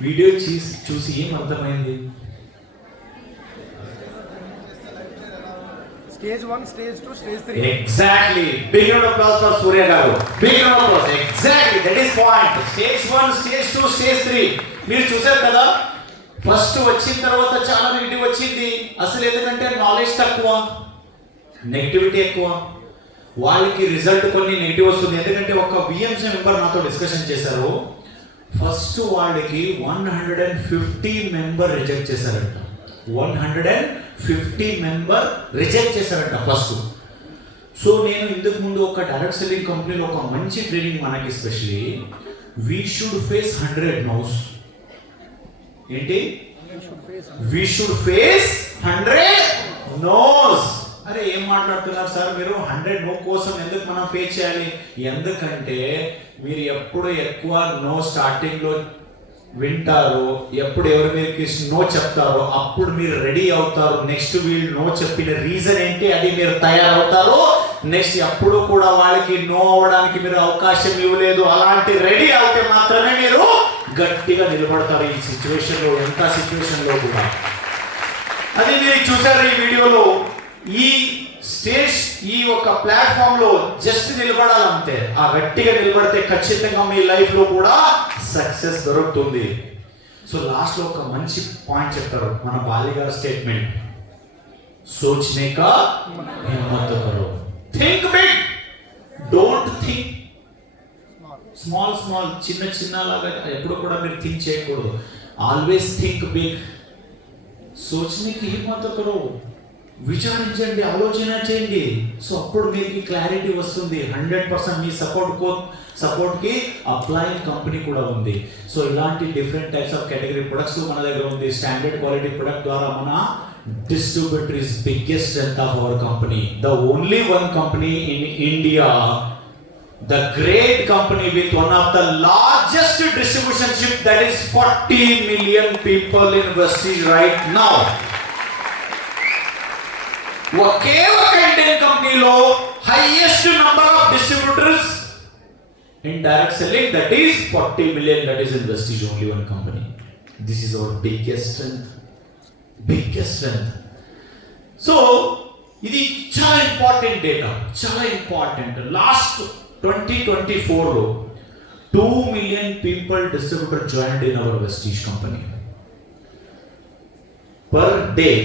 వీడియో చూసి ఏం అర్థమైంది? Stage 1, Stage 2, Stage 3. Exactly. Big round of applause for Surya garu. Big round of applause. Exactly. That is point. Stage 1, Stage 2, Stage 3. మీరు చూశారు కదా, ఫస్ట్ వచ్చిన తర్వాత చాలా నెగిటివ్ వచ్చింది. అసలు ఎందుకంటే నాలెడ్జ్ తక్కువ, నెగిటివిటీ ఎక్కువ, వాళ్ళకి రిజల్ట్ కొన్ని నెగిటివ్ వస్తుంది. ఎందుకంటే ఒక VMC మెంబర్ నాతో డిస్కషన్ చేశారు. ఫస్ట్ వాళ్ళకి 150 మెంబర్ రిజెక్ట్ చేశారంట. 150 మెంబర్ రిజెక్ట్ చేశారంట ఫస్ట్. సో నేను ఇంతకు ముందు ఒక డైరెక్ట్ సెల్లింగ్ కంపెనీలో ఒక మంచి ట్రైనింగ్ మనకి specially we should face 100 nos. ఏంటి? We should face 100 nos. అరే ఏం మాట్లాడుతున్నారు సార్ మీరు? 100 నో కోసం ఎందుకు మనం ఫేస్ చేయాలి? ఎందుకంటే మీరు ఎప్పుడు ఎక్కువ నో స్టార్టింగ్ లో వింటారో, ఎప్పుడు ఎవరు మీకు నో చెప్తారో అప్పుడు మీరు రెడీ అవుతారు. నెక్స్ట్ వీళ్ళు నో చెప్పిన రీజన్ ఏంటి అది మీరు తయారవుతారు. నెక్స్ట్ ఎప్పుడు కూడా వాళ్ళకి నో అవడానికి మీరు అవకాశం ఇవ్వలేదు. అలాంటి రెడీ అవుతే మాత్రమే మీరు గట్టిగా నిలబడతారు ఈ సిచ్యువేషన్ లో, ఎంత సిచ్యువేషన్ లో కూడా. అది మీరు చూసారు ఈ వీడియోలో. ఈ స్టేజ్, ఈ ఒక ప్లాట్ఫామ్ లో జస్ట్ నిలబడాలంటే, ఆ గట్టిగా నిలబడితే ఖచ్చితంగా మీ లైఫ్ లో కూడా సక్సెస్ దొరుకుతుంది. సో లాస్ట్ లో ఒక మంచి పాయింట్ చెప్తారు మన బాలి గారు స్టేట్మెంట్, సోచనే కా హిమ్మత్ కరో. Think big, don't think small small, చిన్న చిన్న లాగా ఎప్పుడు కూడా మీరు థింక్ చేయకూడదు. Always think big. సోచనే కి హిమ్మత్ కరో, విచారించండి, ఆలోచన చేయండి. సో అప్పుడు మీకు క్లారిటీ వస్తుంది. 100% మీ సపోర్ట్ కి అప్లయింగ్ కంపెనీ కూడా ఉంది. సో ఇలాంటి different types of category products మన దగ్గర ఉంది. స్టాండర్డ్ క్వాలిటీ ప్రొడక్ట్ ద్వారా మన distributor is biggest strength of our company. The only one company in India, the great company with one of the largest distribution ship, that is 40 million people in Vestige right now. ఒకే ఒక Indian కంపెనీలో highest number of distributors in direct selling, that is 40 million, that is in Vestige, only one company. This is our biggest strength. So ఇది చాలా important data, చాలా important. Last 2024 లో 2 million people distributor joined in our Vestige company. Per day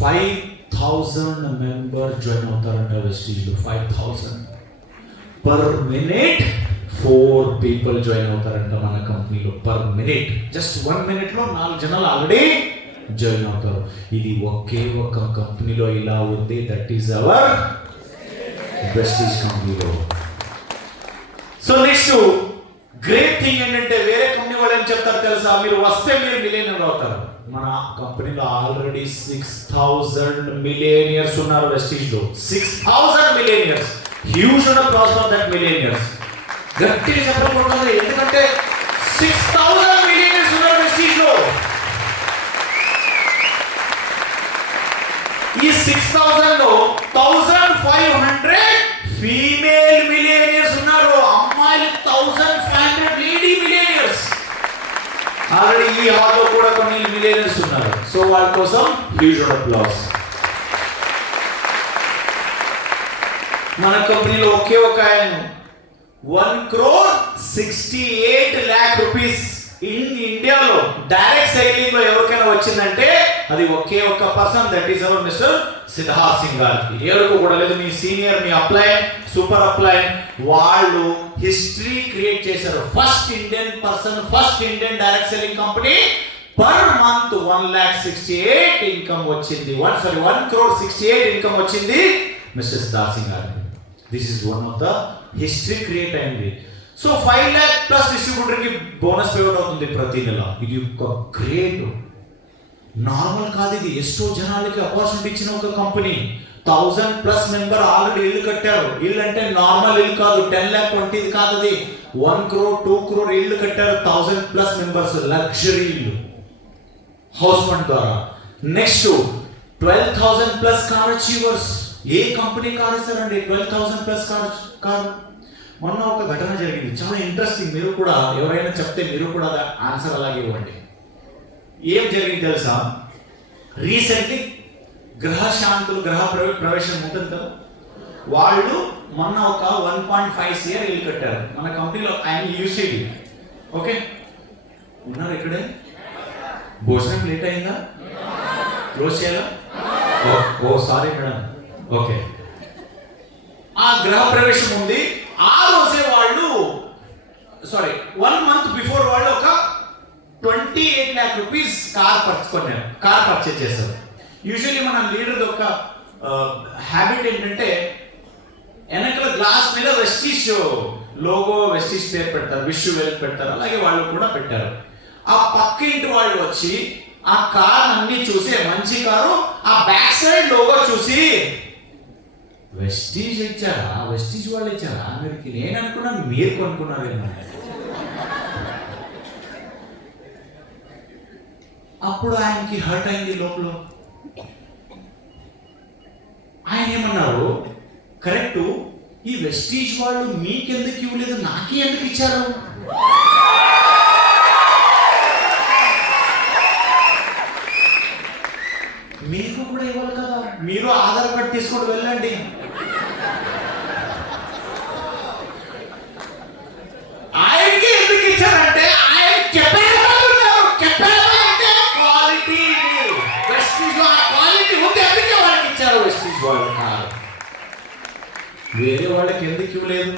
5,000 member join అవుతారంట Vestige లో. 5,000 per minute 4 people join అవుతారంట మన కంపెనీలో. per minute, just 1 minute లో 4 జనాలు already join అవుతారు. ఇది ఒకే ఒక కంపెనీలో ఇలా ఉంది. దట్ ఈస్ అవర్ Vestige కంపెనీలో. సో నెక్స్ట్ గ్రేట్ థింగ్ ఏంటంటే, వేరే కంపెనీ వాళ్ళు ఏం చెప్తారు తెలుసా? మీరు వస్తే మీరు మిలియనర్ అవుతారు. మన కంపెనీలో ఆల్రెడీ 6,000 మిలియనియర్స్ ఉన్నారు Vestige లో. 6,000 millionaires. Huge applause for that millionaires. గట్టిగా చెప్పకూడదు, ఎందుకంటే 6,000 మిలియనియర్స్ ఉన్నారు Vestige లో. ఈ 6,000 లో 1,500 ఫీమేల్ మిలియనియర్స్ ఉన్నారు, అమ్మాయిలు 1500 లేడీ మిలియనియర్స్. ఆల్రెడీ ఈ హాల్లో కూడా కొన్ని మిలియనియర్స్ ఉన్నారు. సో వాళ్ళ కోసం హ్యూజ్ అప్లాస్. మన కంపెనీలో ఒకే ఒక ఆయన 1,68,00,000 రూపీస్ ఇండియాలో డైరెక్ట్ సెయిలింగ్ లో ఎవరికైనా వచ్చిందంటే అది ఒకే ఒక్క person, that is hour mister Siddharth Singh గారికి. ఎవరికి కూడా లేదు. మీ సీనియర్, మీ అప్లైన్, సూపర్ అప్లైన్ వాళ్ళు హిస్టరీ క్రియేట్ చేశారు. First Indian person, first Indian direct selling company per month 1,68,00,000 income వచ్చింది. 1,68,00,000 ఇన్కమ్ వచ్చింది మిస్టర్ సిద్ధార్థ్ సింగ్ గారికి. This is one of the history create అయింది. సో 5 lakh ప్లస్ డిస్ట్రిబ్యూటర్ కి బోనస్ పేమెంట్ అవుతుంది ప్రతి నెల. ఇది ఒక గ్రేట్, నార్మల్ కాదు ఇది. ఎస్టో జనాలకి ఆపర్చునిటీ ఇచ్చిన ఒక కంపెనీ. 1000+ మెంబర్ ఆల్రెడీ ఇల్లు కట్టారు. ఇల్లు అంటే నార్మల్ ఇల్లు కాదు, 10,20,000 కాదు, అది 1 crore 2 crore ఇల్లు కట్టారు. 1000+ మెంబర్స్ లగ్జరీ ఇల్లు హౌస్ ఫండ్ ద్వారా. Next 12,000+ car achievers. ఏ కంపెనీ కార్ ఇస్తారండి 12,000+ కార్? మొన్న ఒక ఘటన జరిగింది, చాలా ఇంట్రెస్టింగ్. మీరు కూడా ఎవరైనా చెప్తే మీరు కూడా ఆన్సర్ అలాగే ఇవ్వండి. ఏం జరిగింది తెలుసా? రీసెంట్లీ గ్రహ శాంతులు, గ్రహ ప్రవేశం ఉంటుంది కదా, వాళ్ళు మొన్న ఒక 1.5 CR ఇల్లు కట్టారు. మన కంపెనీలో ఆయన యూసీడీ. ఓకే, ఉన్నారు ఇక్కడే? భోజనం లేట్ అయిందా? క్లోజ్ చేయాలా? ఓ సారీ మేడం. ఓకే, ఆ గ్రహ ప్రవేశం ఉంది. ఆ రోజే వాళ్ళు 1 month బిఫోర్ వాళ్ళు ఒక 28 lakh రూపీస్ కార్ పర్చేజ్ చేస్తారు. యూజువల్లీ మన లీడర్ ఒక హ్యాబిట్ ఏంటంటే వెనకల గ్లాస్ మీద వెస్టీజ్ లోగో, వెస్టీజ్ పేరు పెడతారు, విష్ వెల్ పెడతారు. అలాగే వాళ్ళు కూడా పెట్టారు. ఆ పక్క ఇంటి వాళ్ళు వచ్చి ఆ కార్ అన్ని చూసి, మంచి కారు, ఆ బ్యాక్ సైడ్ లోగో చూసి వెస్టీజ్ ఇచ్చారా, వెస్టీజ్ వాళ్ళు ఇచ్చారా మీరు? నేను అనుకున్నాను మీరు కొనుక్కున్నారేమో. అప్పుడు ఆయనకి హర్ట్ అయింది లోపల. ఆయన ఏమన్నారు, కరెక్ట్, ఈ వెస్టీజ్ వాళ్ళు మీకెందుకు ఇవ్వలేదు, నాకే ఎందుకు ఇచ్చారు? మీకు కూడా ఇవ్వాలి కదా, మీరు ఆధార్ కార్డు తీసుకొని వెళ్ళండి. ఆయనకి ఎందుకు ఇచ్చారంటే ఆయన క్వాలిటీ వెస్టీజ్ లో క్వాలిటీ ఉంది, అందుకే వాళ్ళకి ఇచ్చారు వెస్టీజ్ వాళ్ళు కాదు. వేరే వాళ్ళకి ఎందుకు ఇవ్వలేదు?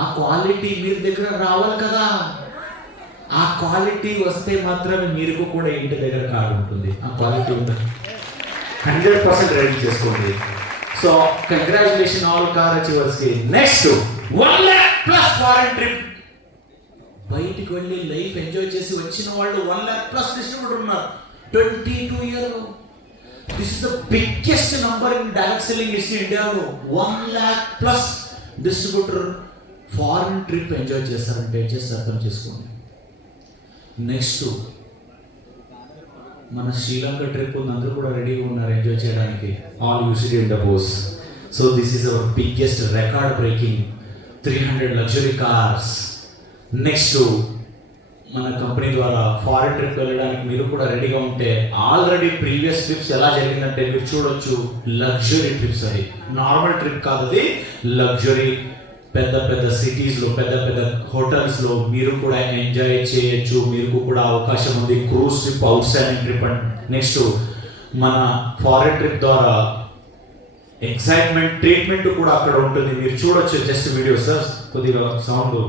ఆ క్వాలిటీ మీరు దగ్గర రావాలి కదా. ఆ క్వాలిటీ వస్తే మాత్రమే మీకు కూడా ఇంటి దగ్గర కారు ఉంటుంది. ఆ క్వాలిటీ ఉంది, 100% రెడీ చేసుకోండి. So congratulation all car achievers కి. Next 1 lakh+ foreign trip. బయటికి వెళ్ళి లైఫ్ ఎంజాయ్ చేసి వచ్చిన వాళ్ళు 1 lakh+ డిస్ట్రిబ్యూటర్ ఉన్నారు 22 years. This is the biggest number in direct selling in ఇండియాలో. 1 lakh+ distributor foreign trip enjoy చేస్తారంటే ఏం చేస్తే అర్థం చేసుకోండి. నెక్స్ట్ మన శ్రీలంక ట్రిప్ ఉంది, అందరూ కూడా రెడీగా ఉన్నారు ఎంజాయ్ చేయడానికి. All you see in the boss. So this is our biggest record breaking 300 luxury cars. Next మన కంపెనీ ద్వారా ఫారెన్ ట్రిప్ వెళ్ళడానికి మీరు కూడా రెడీగా ఉంటే, ఆల్రెడీ ప్రీవియస్ ట్రిప్స్ ఎలా జరిగిందంటే మీరు చూడొచ్చు. లగ్జరీ ట్రిప్స్, అది నార్మల్ ట్రిప్ కాదు, అది లగ్జరీ. పెద్ద పెద్ద సిటీస్లో, పెద్ద పెద్ద హోటల్స్లో మీరు కూడా ఎంజాయ్ చేయొచ్చు. మీకు కూడా అవకాశం ఉంది. Cruise trip, out siding trip. And next మన ఫారెన్ ట్రిప్ ద్వారా ఎక్సైట్మెంట్ ట్రీట్మెంట్ కూడా అక్కడ ఉంటుంది. మీరు చూడొచ్చు. జస్ట్ వీడియో సార్, కొద్దిగా sound.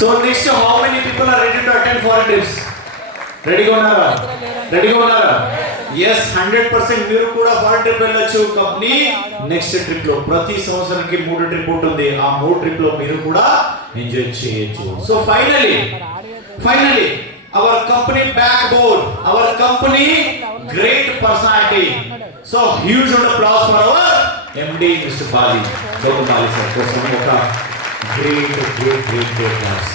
So next how many people are ready to attend foreign trips? రెడీగా ఉన్నారా? ఎస్, 100% మీరు కూడా ఫారెన్ ట్రిప్ వెళ్ళొచ్చు. కంపెనీ నెక్స్ట్ ట్రిప్ లో ప్రతి సంవత్సరానికి 3 ట్రిప్ ఉంటుంది. ఆ 3 ట్రిప్ లో మీరు కూడా ఎంజాయ్ చేయొచ్చు. So finally our company back board, our company great personality. So huge applause for our MD mister Bali, Gautam Bali sir కోసం ఒక గ్రేట్ క్లాస్.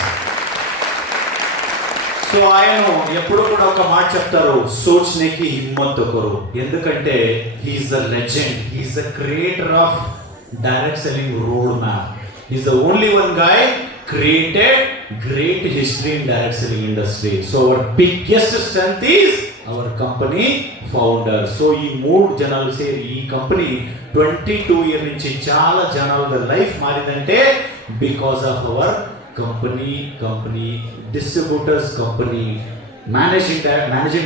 సో ఆయన ఎప్పుడు కూడా ఒక మాట చెప్తారు, సోచ్నేకి హిమ్మత్ కరో. ఎందుకంటే he is the legend, he is the creator of direct selling road map. He is the only one guy created great history in direct selling industry. So our biggest strength is our company founder. So ఈ 3 జనాలు సేరి ఈ company 22 year నుంచి చాలా జనాల life మారిందంటే because of our company distributors, company managing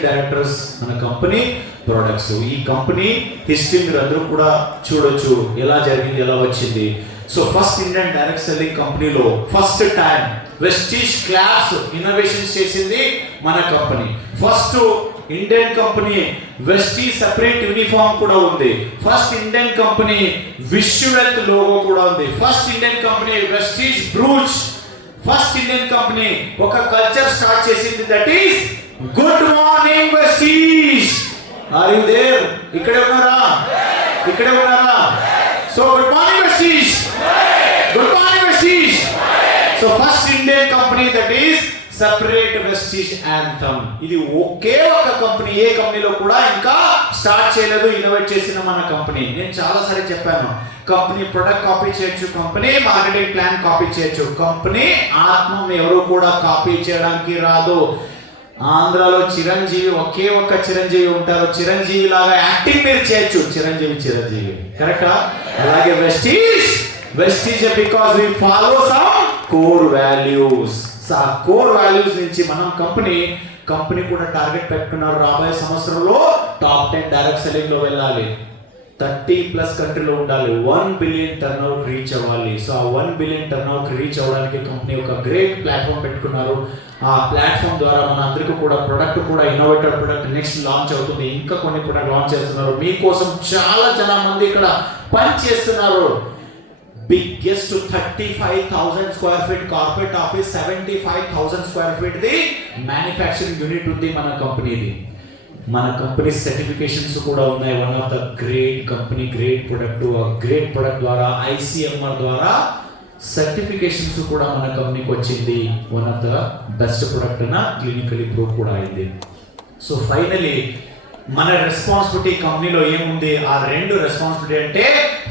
directors, మన company products. ఈ కంపెనీ హిస్టరీ మీరు అందరూ కూడా చూడొచ్చు, ఎలా జరిగింది, ఎలా వచ్చింది. So first Indian direct selling కంపెనీలో first time Vestige class innovations చేసింది మన company. First Indian company Vestige separate uniform కూడా ఉంది. ఫస్ట్ ఇండియన్ కంపెనీ విశ్వవెల్త్ లోగో కూడా ఉంది. First Indian company Vestige brooch. First Indian company ఒక కల్చర్ స్టార్ట్ చేసింది, that is good morning Vestige. Are you there? ఇక్కడే ఉన్నారా? So good morning Vestige. So first Indian company that is separate Vestige anthem. ఇది ఒకే ఒక కంపెనీ, ఏ కంపెనీలో కూడా ఇంకా స్టార్ట్ చేయలేదు, ఇన్నోవేట్ చేసిన మన కంపెనీ. నేను చాలా సారి చెప్పాను, కంపెనీ ప్రొడక్ట్ కాపీ చేయొచ్చు, కంపెనీ మార్కెటింగ్ ప్లాన్ కాపీ చేయొచ్చు, కంపెనీ ఆత్మను ఎవరు కూడా కాపీ చేయడానికి రాదు. ఆంధ్రాలో చిరంజీవి, ఒకే ఒక్క చిరంజీవి ఉంటారు. చిరంజీవి లాగా యాక్టింగ్ మీరు చేయొచ్చు, చిరంజీవి కరెక్టా? అలాగే Vestige because we follow some core values. ఆ కోర్ వాల్యూస్ నుంచి మనం కంపెనీ కూడా టార్గెట్ పెట్టుకున్నారు, రాబోయే సంవత్సరంలో టాప్ 10 డైరెక్ట్ సెల్లింగ్ లో వెళ్ళాలి, 30+ కంట్రీలో ఉండాలి, 1 బిలియన్ టర్నోవర్ రీచ్ అవ్వాలి. సో ఆ 1 బిలియన్ టర్నోవర్ రీచ్ అవ్వడానికి కంపెనీ ఒక గ్రేట్ ప్లాట్ఫామ్ పెట్టుకున్నారు. ఆ ప్లాట్ఫామ్ ద్వారా మన అందరికీ కూడా ప్రొడక్ట్ కూడా ఇన్నోవేటర్ ప్రొడక్ట్ నెక్స్ట్ లాంచ్ అవుతుంది. ఇంకా కొన్ని ప్రొడక్ట్ లాంచ్ చేస్తున్నారు. మీకోసం చాలా మంది ఇక్కడ పని చేస్తున్నారు. Biggest 35,000 square feet corporate office, 75,000 square feet the manufacturing unit ఉంది మన కంపెనీది. మన కంపెనీ సర్టిఫికేషన్స్ కూడా ఉన్నాయి. One of the great company, great product ద్వారా ICMR ద్వారా సర్టిఫికేషన్స్ కూడా మన కంపెనీకి వచ్చింది. One of the best product నా క్లినికలీ ప్రూవ్ కూడా అయింది. సో ఫైనలీ మన రెస్పాన్సిబిలిటీ కంపెనీలో ఏముంది? ఆ 2 రెస్పాన్సిబిలిటీ అంటే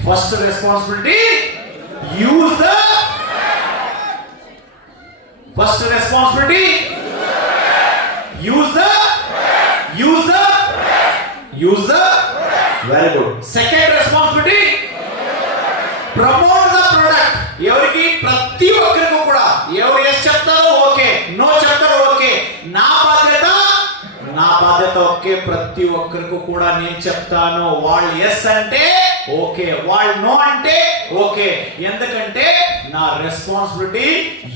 first responsibility use the very good. Second responsibility promote the product. ఎవరికి? ప్రతి ఒక్కరికి కూడా. ఎవరు ఎస్ చెప్తారో ఓకే, నో చెప్తారో ఓకే, నా బాధ్యత ఓకే. ప్రతి ఒక్కరికి కూడా నేను చెప్తాను, వాళ్ళు ఎస్ అంటే ఓకే, వాళ్ళు నో అంటే ఓకే. ఎందుకంటే నా responsibility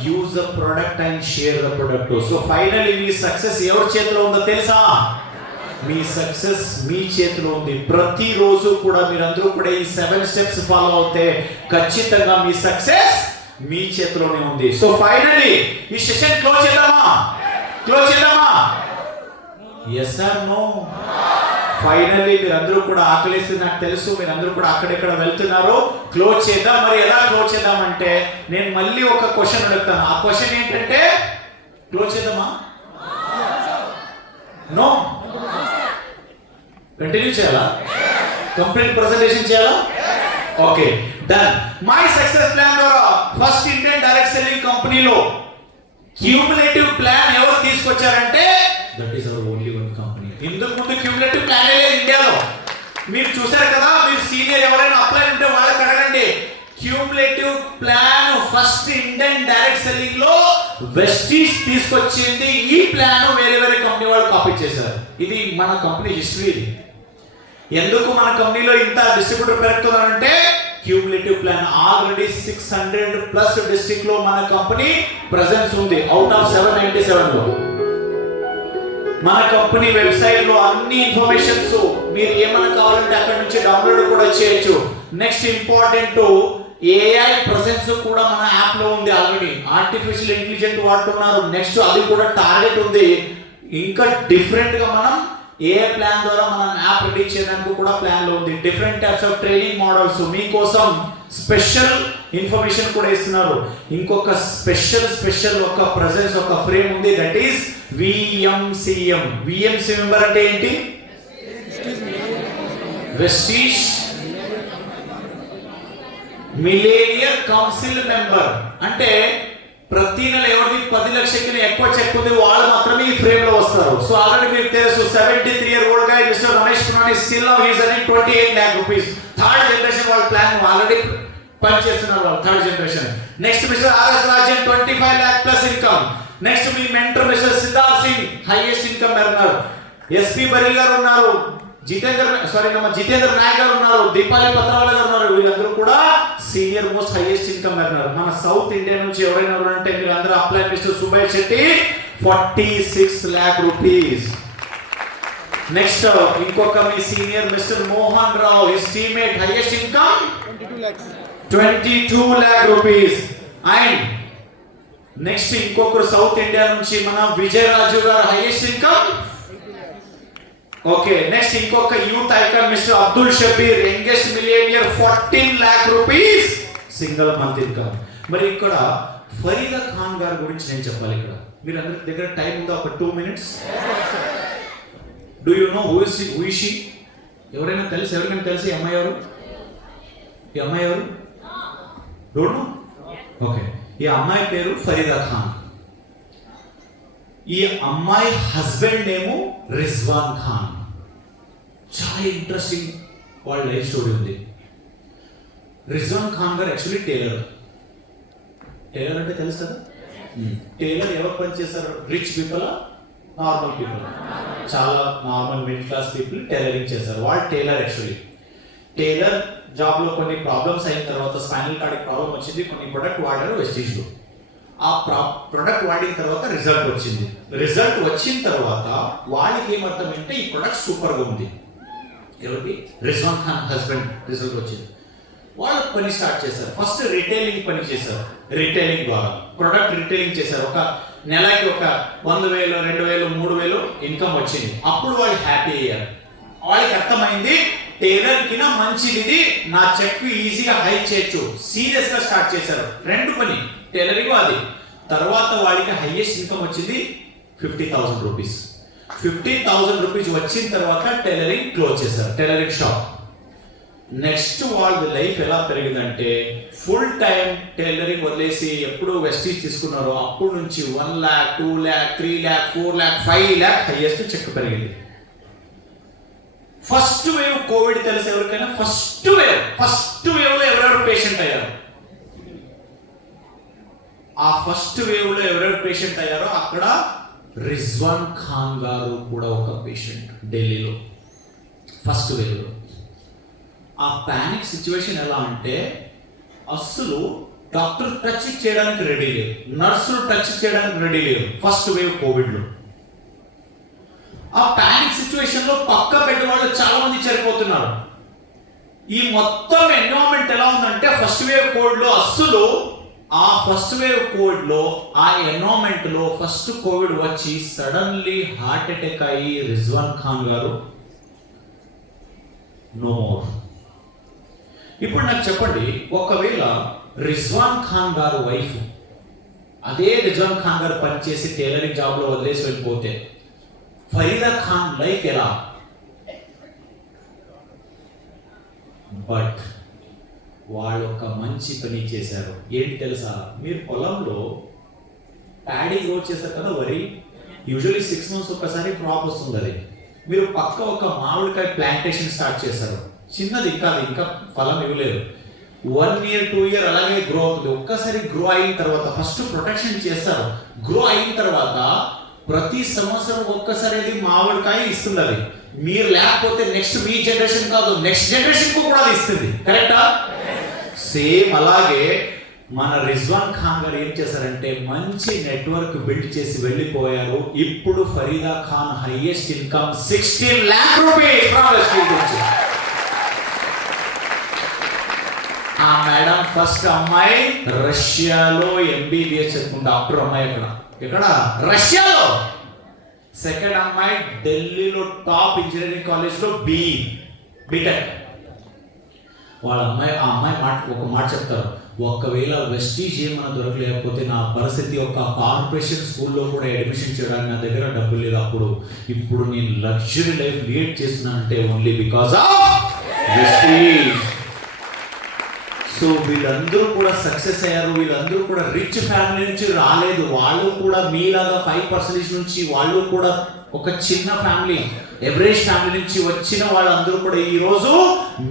use the product and share the product. So finally me success ఎవరి చేతిలో ఉందో తెలుసా? మీ సక్సెస్ మీ చేతిలో ఉంది. ప్రతిరోజు కూడా మీరందరూ కూడా ఈ 7 స్టెప్స్ ఫాలో అవుతే ఖచ్చితంగా మీ సక్సెస్ మీ చేతిలోనే ఉంది. సో ఫైనల్లీ ఈ సెషన్ క్లోజ్ చేద్దామా? Yes or no? ఫైనల్లీ మీరందరూ కూడా ఆకలేసి నాకు తెలుసు, మీరందరూ కూడా అక్కడెక్కడ వెళ్తున్నారు. క్లోజ్ చేద్దాం. మరి ఎలా క్లోజ్ చేద్దాం అంటే నేను మళ్ళీ ఒక క్వశ్చన్ అడుగుతాను. ఆ క్వశ్చన్ ఏంటంటే క్లోజ్ చేద్దామా? నో? కంటిన్యూ చేయాలా? కంప్లీట్ ప్రెజెంటేషన్ చేయాలా? Okay, done. My success plan ద్వారా ఫస్ట్ ఇండియన్ డైరెక్ట్ సెల్లింగ్ కంపెనీలో క్యూములేటివ్ ప్లాన్ ఎవరు తీసుకొచ్చారంటే that is our only one company. ఇందుకు ముందు క్యూములేటివ్ ప్లాన్ లేదు ఇండియాలో. మీరు చూసారు కదా, మీరు సీనియర్ ఎవరైనా అప్లై ఉంటే వాళ్ళకి అడగండి. Cumulative plan first Indian direct selling లో వెస్టీజ్ తీసుకొచ్చింది. ఈ ప్లాన్ వేరే కంపెనీ వాళ్ళు కాపీ చేశారు. ఇది మన కంపెనీ హిస్టరీ. ఎందుకు మన కంపెనీలో ఇంత డిస్ట్రిబ్యూటర్ పెరుగుతున్నారంటే cumulative plan already 600 plus district లో మన కంపెనీ ప్రెజెన్స్ ఉంది అవుట్ ఆఫ్ 797 లో. మన కంపెనీ వెబ్సైట్ లో అన్ని ఇన్ఫర్మేషన్స్ మీరు ఏమైనా కావాలంటే అక్కడ నుంచి డౌన్లోడ్ కూడా చేయొచ్చు. నెక్స్ట్ ఇంపార్టెంట్ ఏఐ ప్రెసెన్స్ కూడా మన యాప్ లో ఉంది ఆల్రెడీ. ఆర్టిఫిషియల్ ఇంటెలిజెంట్ వాడుతున్నారు. నెక్స్ట్ అది కూడా టార్గెట్ ఉంది. ఇంకా డిఫరెంట్ గా మనం ఏ ప్లాన్ ద్వారా మనం యాప్ రెడీ చేయడానికి కూడా ప్లాన్ లో ఉంది. Different types of training models మీకోసం స్పెషల్ ఇన్ఫర్మేషన్ కూడా ఇస్తున్నారు. ఇంకొక స్పెషల్ ఒక ప్రెజెన్స్ ఒక ఫ్రేమ్ ఉంది, దట్ ఈస్ విఎంసిఎం. విఎంసిఎం మెంబర్ అంటే ఏంటి? Vestige millionaire council member. అంటే ప్రతి నెల ఎవరిది 10 లక్షలకి ఎక్కువ చెక్ ఉంది వాళ్ళు మాత్రమే ఈ ఫ్రేమ్ లో వస్తారు. సో ఆల్రెడీ మీకు తెలుసు 73-year-old guy mister Ramesh Kumar still now he is earning 28 lakh rupees. Third generation వాళ్ళ ప్లాన్ ఆల్రెడీ పని చేస్తున్నారు వాళ్ళు, third generation. Next mister RS Rajan 25 lakh plus income. Next మీ mentor mister Siddharth Singh highest income earner. SP Bari garu ఉన్నారు, జితేంద్ర నాయక్ గారు ఉన్నారు, దీపాలి పత్రాల గారు ఉన్నారు. వీళ్ళందరూ కూడా senior most highest income earner. మన సౌత్ ఇండియా నుంచి ఎవరైనా అంటే మీరు అందరూ apply mister Subai Shetty 46 lakh rupees. Next ఇంకొక మీ senior mister Mohan Rao, his teammate highest income 22 lakh rupees. And next ఇంకొకరు సౌత్ ఇండియా నుంచి మన Vijay Raju garu highest income. Okay, next ఇంకొక youth icon mister Abdul Shabbir youngest millionaire 14 lakh rupees single month income. మరి ఇక్కడ ఫరీదా ఖాన్ గారి గురించి నేను చెప్పాలి. ఇక్కడ మీరు అందరి దగ్గర టైం ఉందా? ఒక 2 minutes. Do you know who is she? ఎవరైనా తెలుసు ఈ అమ్మాయి ఎవరు? ఈ అమ్మాయి ఎవరు? Don't know? ఓకే, ఈ అమ్మాయి పేరు ఫరీదా ఖాన్. ఈ అమ్మాయి హస్బెండ్ నేమో రిజ్వాన్ ఖాన్. చాలా ఇంట్రెస్టింగ్ వాళ్ళ లైఫ్ స్టోరీ ఉంది. రిజ్వాన్ ఖాన్ గారు యాక్చువల్లీ టైలర్ అంటే తెలుసు కదా? టైలర్ ఎవరు పని చేస్తారు? రిచ్ పీపుల్, నార్మల్ పీపుల్, చాలా normal middle class people tailoring చేస్తారు. వాళ్ళు టైలర్. యాక్చువల్లీ టైలర్ జాబ్ లో కొన్ని ప్రాబ్లమ్స్ అయిన తర్వాత స్పైనల్ కార్డ్ ప్రాబ్లం వచ్చింది, కొన్ని ప్రొడక్ట్ వాడారు వెస్టీజ్ లో. ఆ ప్రొడక్ట్ వాడిన తర్వాత రిజల్ట్ వచ్చింది. రిజల్ట్ వచ్చిన తర్వాత వాళ్ళకి ఏమర్థమంటే ఈ ప్రొడక్ట్ సూపర్ గా ఉంది. ఎవరికి? రిజ్వాన్ ఖాన్ హస్బెండ్. రిజల్ట్ వచ్చింది, వాళ్ళు పని స్టార్ట్ చేశారు. ఫస్ట్ రిటైలింగ్ పని చేశారు. రిటైలింగ్ ద్వారా ప్రొడక్ట్ రిటైలింగ్ చేశారు. ఒక నెలకి ఒక 100,000, 2,000, 3,000 ఇన్కమ్ వచ్చింది. అప్పుడు వాళ్ళు హ్యాపీ అయ్యారు. వాళ్ళకి అర్థమైంది టైలర్ కినా మంచిది ఇది, నా చెక్ ఈజీగా హైక్ చేయొచ్చు. సీరియస్ గా స్టార్ట్ చేశారు. రెండు పని, టైలరింగ్ అది. తర్వాత వాళ్ళకి హైయెస్ట్ ఇన్కమ్ వచ్చింది 50,000 రూపీస్. 50,000 రూపీస్ వచ్చిన తర్వాత టైలరింగ్ క్లోజ్ చేశారు, టైలరింగ్ షాప్. నెక్స్ట్ వాళ్ళ లైఫ్ ఎలా పెరిగిందంటే ఫుల్ టైం టైలరింగ్ వదిలేసి ఎప్పుడు వెస్టీజ్ తీసుకున్నారో అప్పుడు నుంచి 1 lakh, 2 lakh, 3 lakh, 4 lakh, 5 lakh highest check పెరిగింది. ఫస్ట్ వేవ్ కోవిడ్ తెలుసు ఎవరికైనా? ఫస్ట్ వేవ్ లో ఎవరెవరు పేషెంట్ అయ్యారు? ఆ ఫస్ట్ వేవ్ లో ఎవరెవరు పేషెంట్ అయ్యారో అక్కడ రిజ్వాన్ ఖాన్ గారు కూడా ఒక పేషెంట్ ఢిల్లీలో ఫస్ట్ వేవ్ లో. ఆ పానిక్ సిచ్యువేషన్ ఎలా అంటే అస్సలు డాక్టర్ టచ్ చేయడానికి రెడీ లేరు, నర్సులు టచ్ చేయడానికి రెడీ లేరు ఫస్ట్ వేవ్ కోవిడ్ లో. ఆ పానిక్ సిచ్యువేషన్ లో పక్క బెడ్ వాళ్ళు చాలా మంది చనిపోతున్నారు. ఈ మొత్తం ఎన్విరాన్మెంట్ ఎలా ఉందంటే ఫస్ట్ వేవ్ కోవిడ్ లో అస్సలు ఆ ఫస్ట్ వేవ్ కోవిడ్ లో ఆ ఎన్విరాన్మెంట్ లో ఫస్ట్ కోవిడ్ వచ్చి సడన్లీ హార్ట్ అటాక్ అయ్యి రిజ్వాన్ ఖాన్ గారు నో మోర్. ఇప్పుడు నాకు చెప్పండి, ఒకవేళ రిజ్వాన్ ఖాన్ గారు వైఫ్ అదే రిజ్వాన్ ఖాన్ గారు పనిచేసి టైలరింగ్ జాబ్ లో వదిలేసి వెళ్ళిపోతే ఫరీదా ఖాన్ లైఫ్ ఎలా? బట్ వాళ్ళు ఒక మంచి పని చేశారు. ఏంటి తెలుసా? మీరు పొలంలో ప్యాడీ గ్రో చేస్తారు కదా, వరి. యూజువల్లీ 6 months ఒకసారి క్రాప్ వస్తుంది. అది మీరు పక్క ఒక మామిడికాయ ప్లాంటేషన్ స్టార్ట్ చేశారు. చిన్నది, ఇంకా ఫలం ఇవ్వలేదు. 1 year 2 year అలాగే గ్రో అవుతుంది. ఒక్కసారి గ్రో అయిన తర్వాత ఫస్ట్ ప్రొటెక్షన్ చేస్తారు. గ్రో అయిన తర్వాత ప్రతి సంవత్సరం ఒక్కసారి అది మామిడికాయ ఇస్తుంది. అది మీరు లేకపోతే నెక్స్ట్ మీ జనరేషన్ కాదు, నెక్స్ట్ జనరేషన్ కు కూడా అది ఇస్తుంది. కరెక్టా? సేమ్ అలాగే మన రిజ్వాన్ ఖాన్ గారు ఏం చేశారంటే మంచి నెట్వర్క్ బిల్డ్ చేసి వెళ్ళిపోయారు. ఇప్పుడు Farida Khan highest income 16 lakh rupees from west నుంచి. ఆ మేడం ఫస్ట్ అమ్మాయి రష్యాలో MBBS చదువుకుంటా. డాక్టర్ అమ్మాయి ఎక్కడ రష్యాలో. సెకండ్ అమ్మాయి ఢిల్లీలో టాప్ ఇంజనీరింగ్ కాలేజ్లో బీటెక్. ఆ అమ్మాయి ఒక మాట చెప్తారు, ఒకవేళ వెస్టీజ్ ఏమైనా దొరకలేకపోతే నా పరిస్థితి ఒక కార్పొరేషన్ స్కూల్లో కూడా అడ్మిషన్ చేయడానికి నా దగ్గర డబ్బులు లేదు. ఇప్పుడు నేను లగ్జరీ లైఫ్ లీడ్ చేస్తున్నానంటే only because of Vestige. So వీళ్ళందరూ కూడా సక్సెస్ అయ్యారు. వీళ్ళందరూ కూడా రిచ్ ఫ్యామిలీ నుంచి రాలేదు. వాళ్ళు కూడా మీలాగా 5% నుంచి, వాళ్ళు కూడా ఒక చిన్న ఫ్యామిలీ, ఎవరేజ్ ఫ్యామిలీ నుంచి వచ్చిన వాళ్ళందరూ కూడా ఈరోజు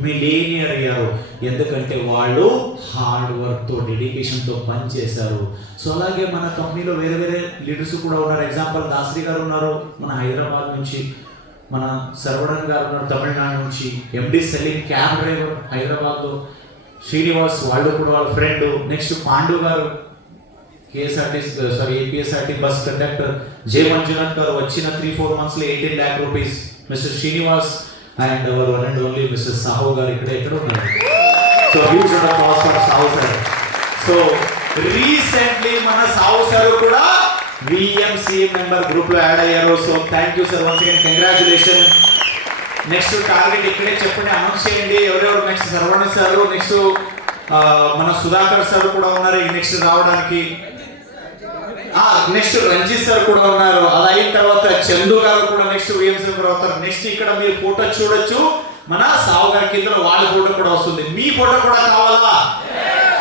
మిలీనియర్ అయ్యారు. ఎందుకంటే వాళ్ళు హార్డ్ వర్క్తో, డెడికేషన్తో పనిచేశారు. సో అలాగే మన కంపెనీలో వేరే వేరే లీడర్స్ కూడా ఉన్నారు. ఎగ్జాంపుల్ దాసరి గారు ఉన్నారు మన హైదరాబాద్ నుంచి, మన సర్వడన్ గారు ఉన్నారు తమిళనాడు నుంచి, MD సెల్లింగ్ క్యాబ్ డ్రైవర్ హైదరాబాద్లో, శ్రీనివాస్ వాళ్ళు కూడా వాళ్ళ ఫ్రెండ్. నెక్స్ట్ పాండు గారు APSRT బస్ కండక్టర్. జే మంజునాథ్ గారు వచ్చిన 3-4 months 18 lakh rupees. Mister Srinivas and hour one and only mister Sahu గారు ఎక్కడ ఉన్నారు. So huge applause for Sahu sir. So recently మన సాహు సార్ కూడా VMCA మెంబర్ గ్రూప్ లో యాడ్ అయ్యారు. So thank you sir, once again congratulation. Next target ఇక్కడే చెప్పండి, announce చేయండి ఎవరెవరు. నెక్స్ట్ సర్వణ సార్, నెక్స్ట్ మన సుధాకర్ సార్ కూడా ఉన్నారు నెక్స్ట్ రావడానికి. నెక్స్ట్ రంజిత్ సార్ కూడా ఉన్నారు. అలా అయిన తర్వాత చందు గారు కూడా నెక్స్ట్ VMC మెంబర్ అవుతారు. నెక్స్ట్ ఇక్కడ మీరు ఫోటో చూడొచ్చు, మన సావు గారి కింద వాళ్ళ ఫోటో కూడా వస్తుంది. మీ ఫోటో కూడా కావాలా?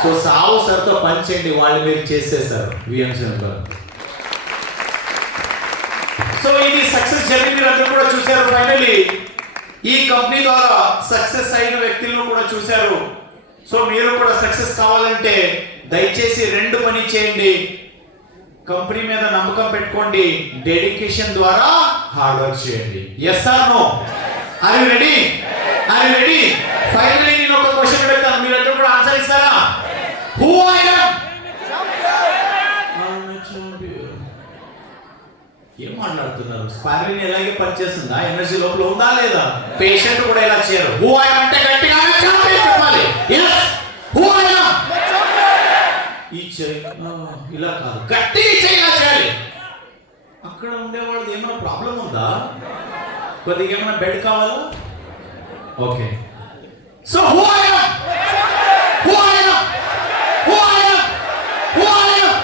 సో సావు సార్ తో పని చేయండి, వాళ్ళు మీరు చేసేసారు VMC మెంబర్. సో ఇది సక్సెస్ జర్నీ మీరు అందరూ కూడా చూశారు. ఫైనలీ ఈ కంపెనీ ద్వారా సక్సెస్ అయిన వ్యక్తులను కూడా చూశారు. సో మీరు కూడా సక్సెస్ కావాలంటే దయచేసి 2 పని చేయండి. కంపెనీ మీద నమ్మకం పెట్టుకోండి, డెడికేషన్ ద్వారా హార్డ్ వర్క్ చేయండి. yes or no? are you ready? Finally నేను ఒక క్వశ్చన్ పెడతాను, మీరందరూ కూడా ఆన్సర్ ఇస్తారా? who I am? ఏం మాట్లాడుతున్నారు? స్పైరలిన్ ఎలాగే పనిచేస్తుందా? ఎనర్జీ లోపల ఉందా లేదా? పేషెంట్ కూడా ఇలా చేయరు. హూ ఐ యామ్ అంటే గట్టిగా చెప్పాలి. yes who I am. ఈ ఇలా కాదు, గట్టిగా చేయాలి. అక్కడ ఉండేవాళ్ళది ఏమైనా ప్రాబ్లం ఉందా? కొద్దిగా ఏమైనా బెడ్ కావాలా? Okay. So who I am, who I am, who I am, who I am.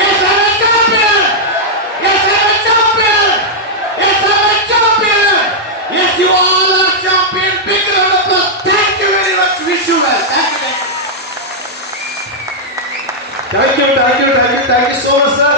yes I am a champion. yes I am a champion. yes I am a champion. yes you all are champion. big round of applause. thank you very much. wish you well. thank you so much sir.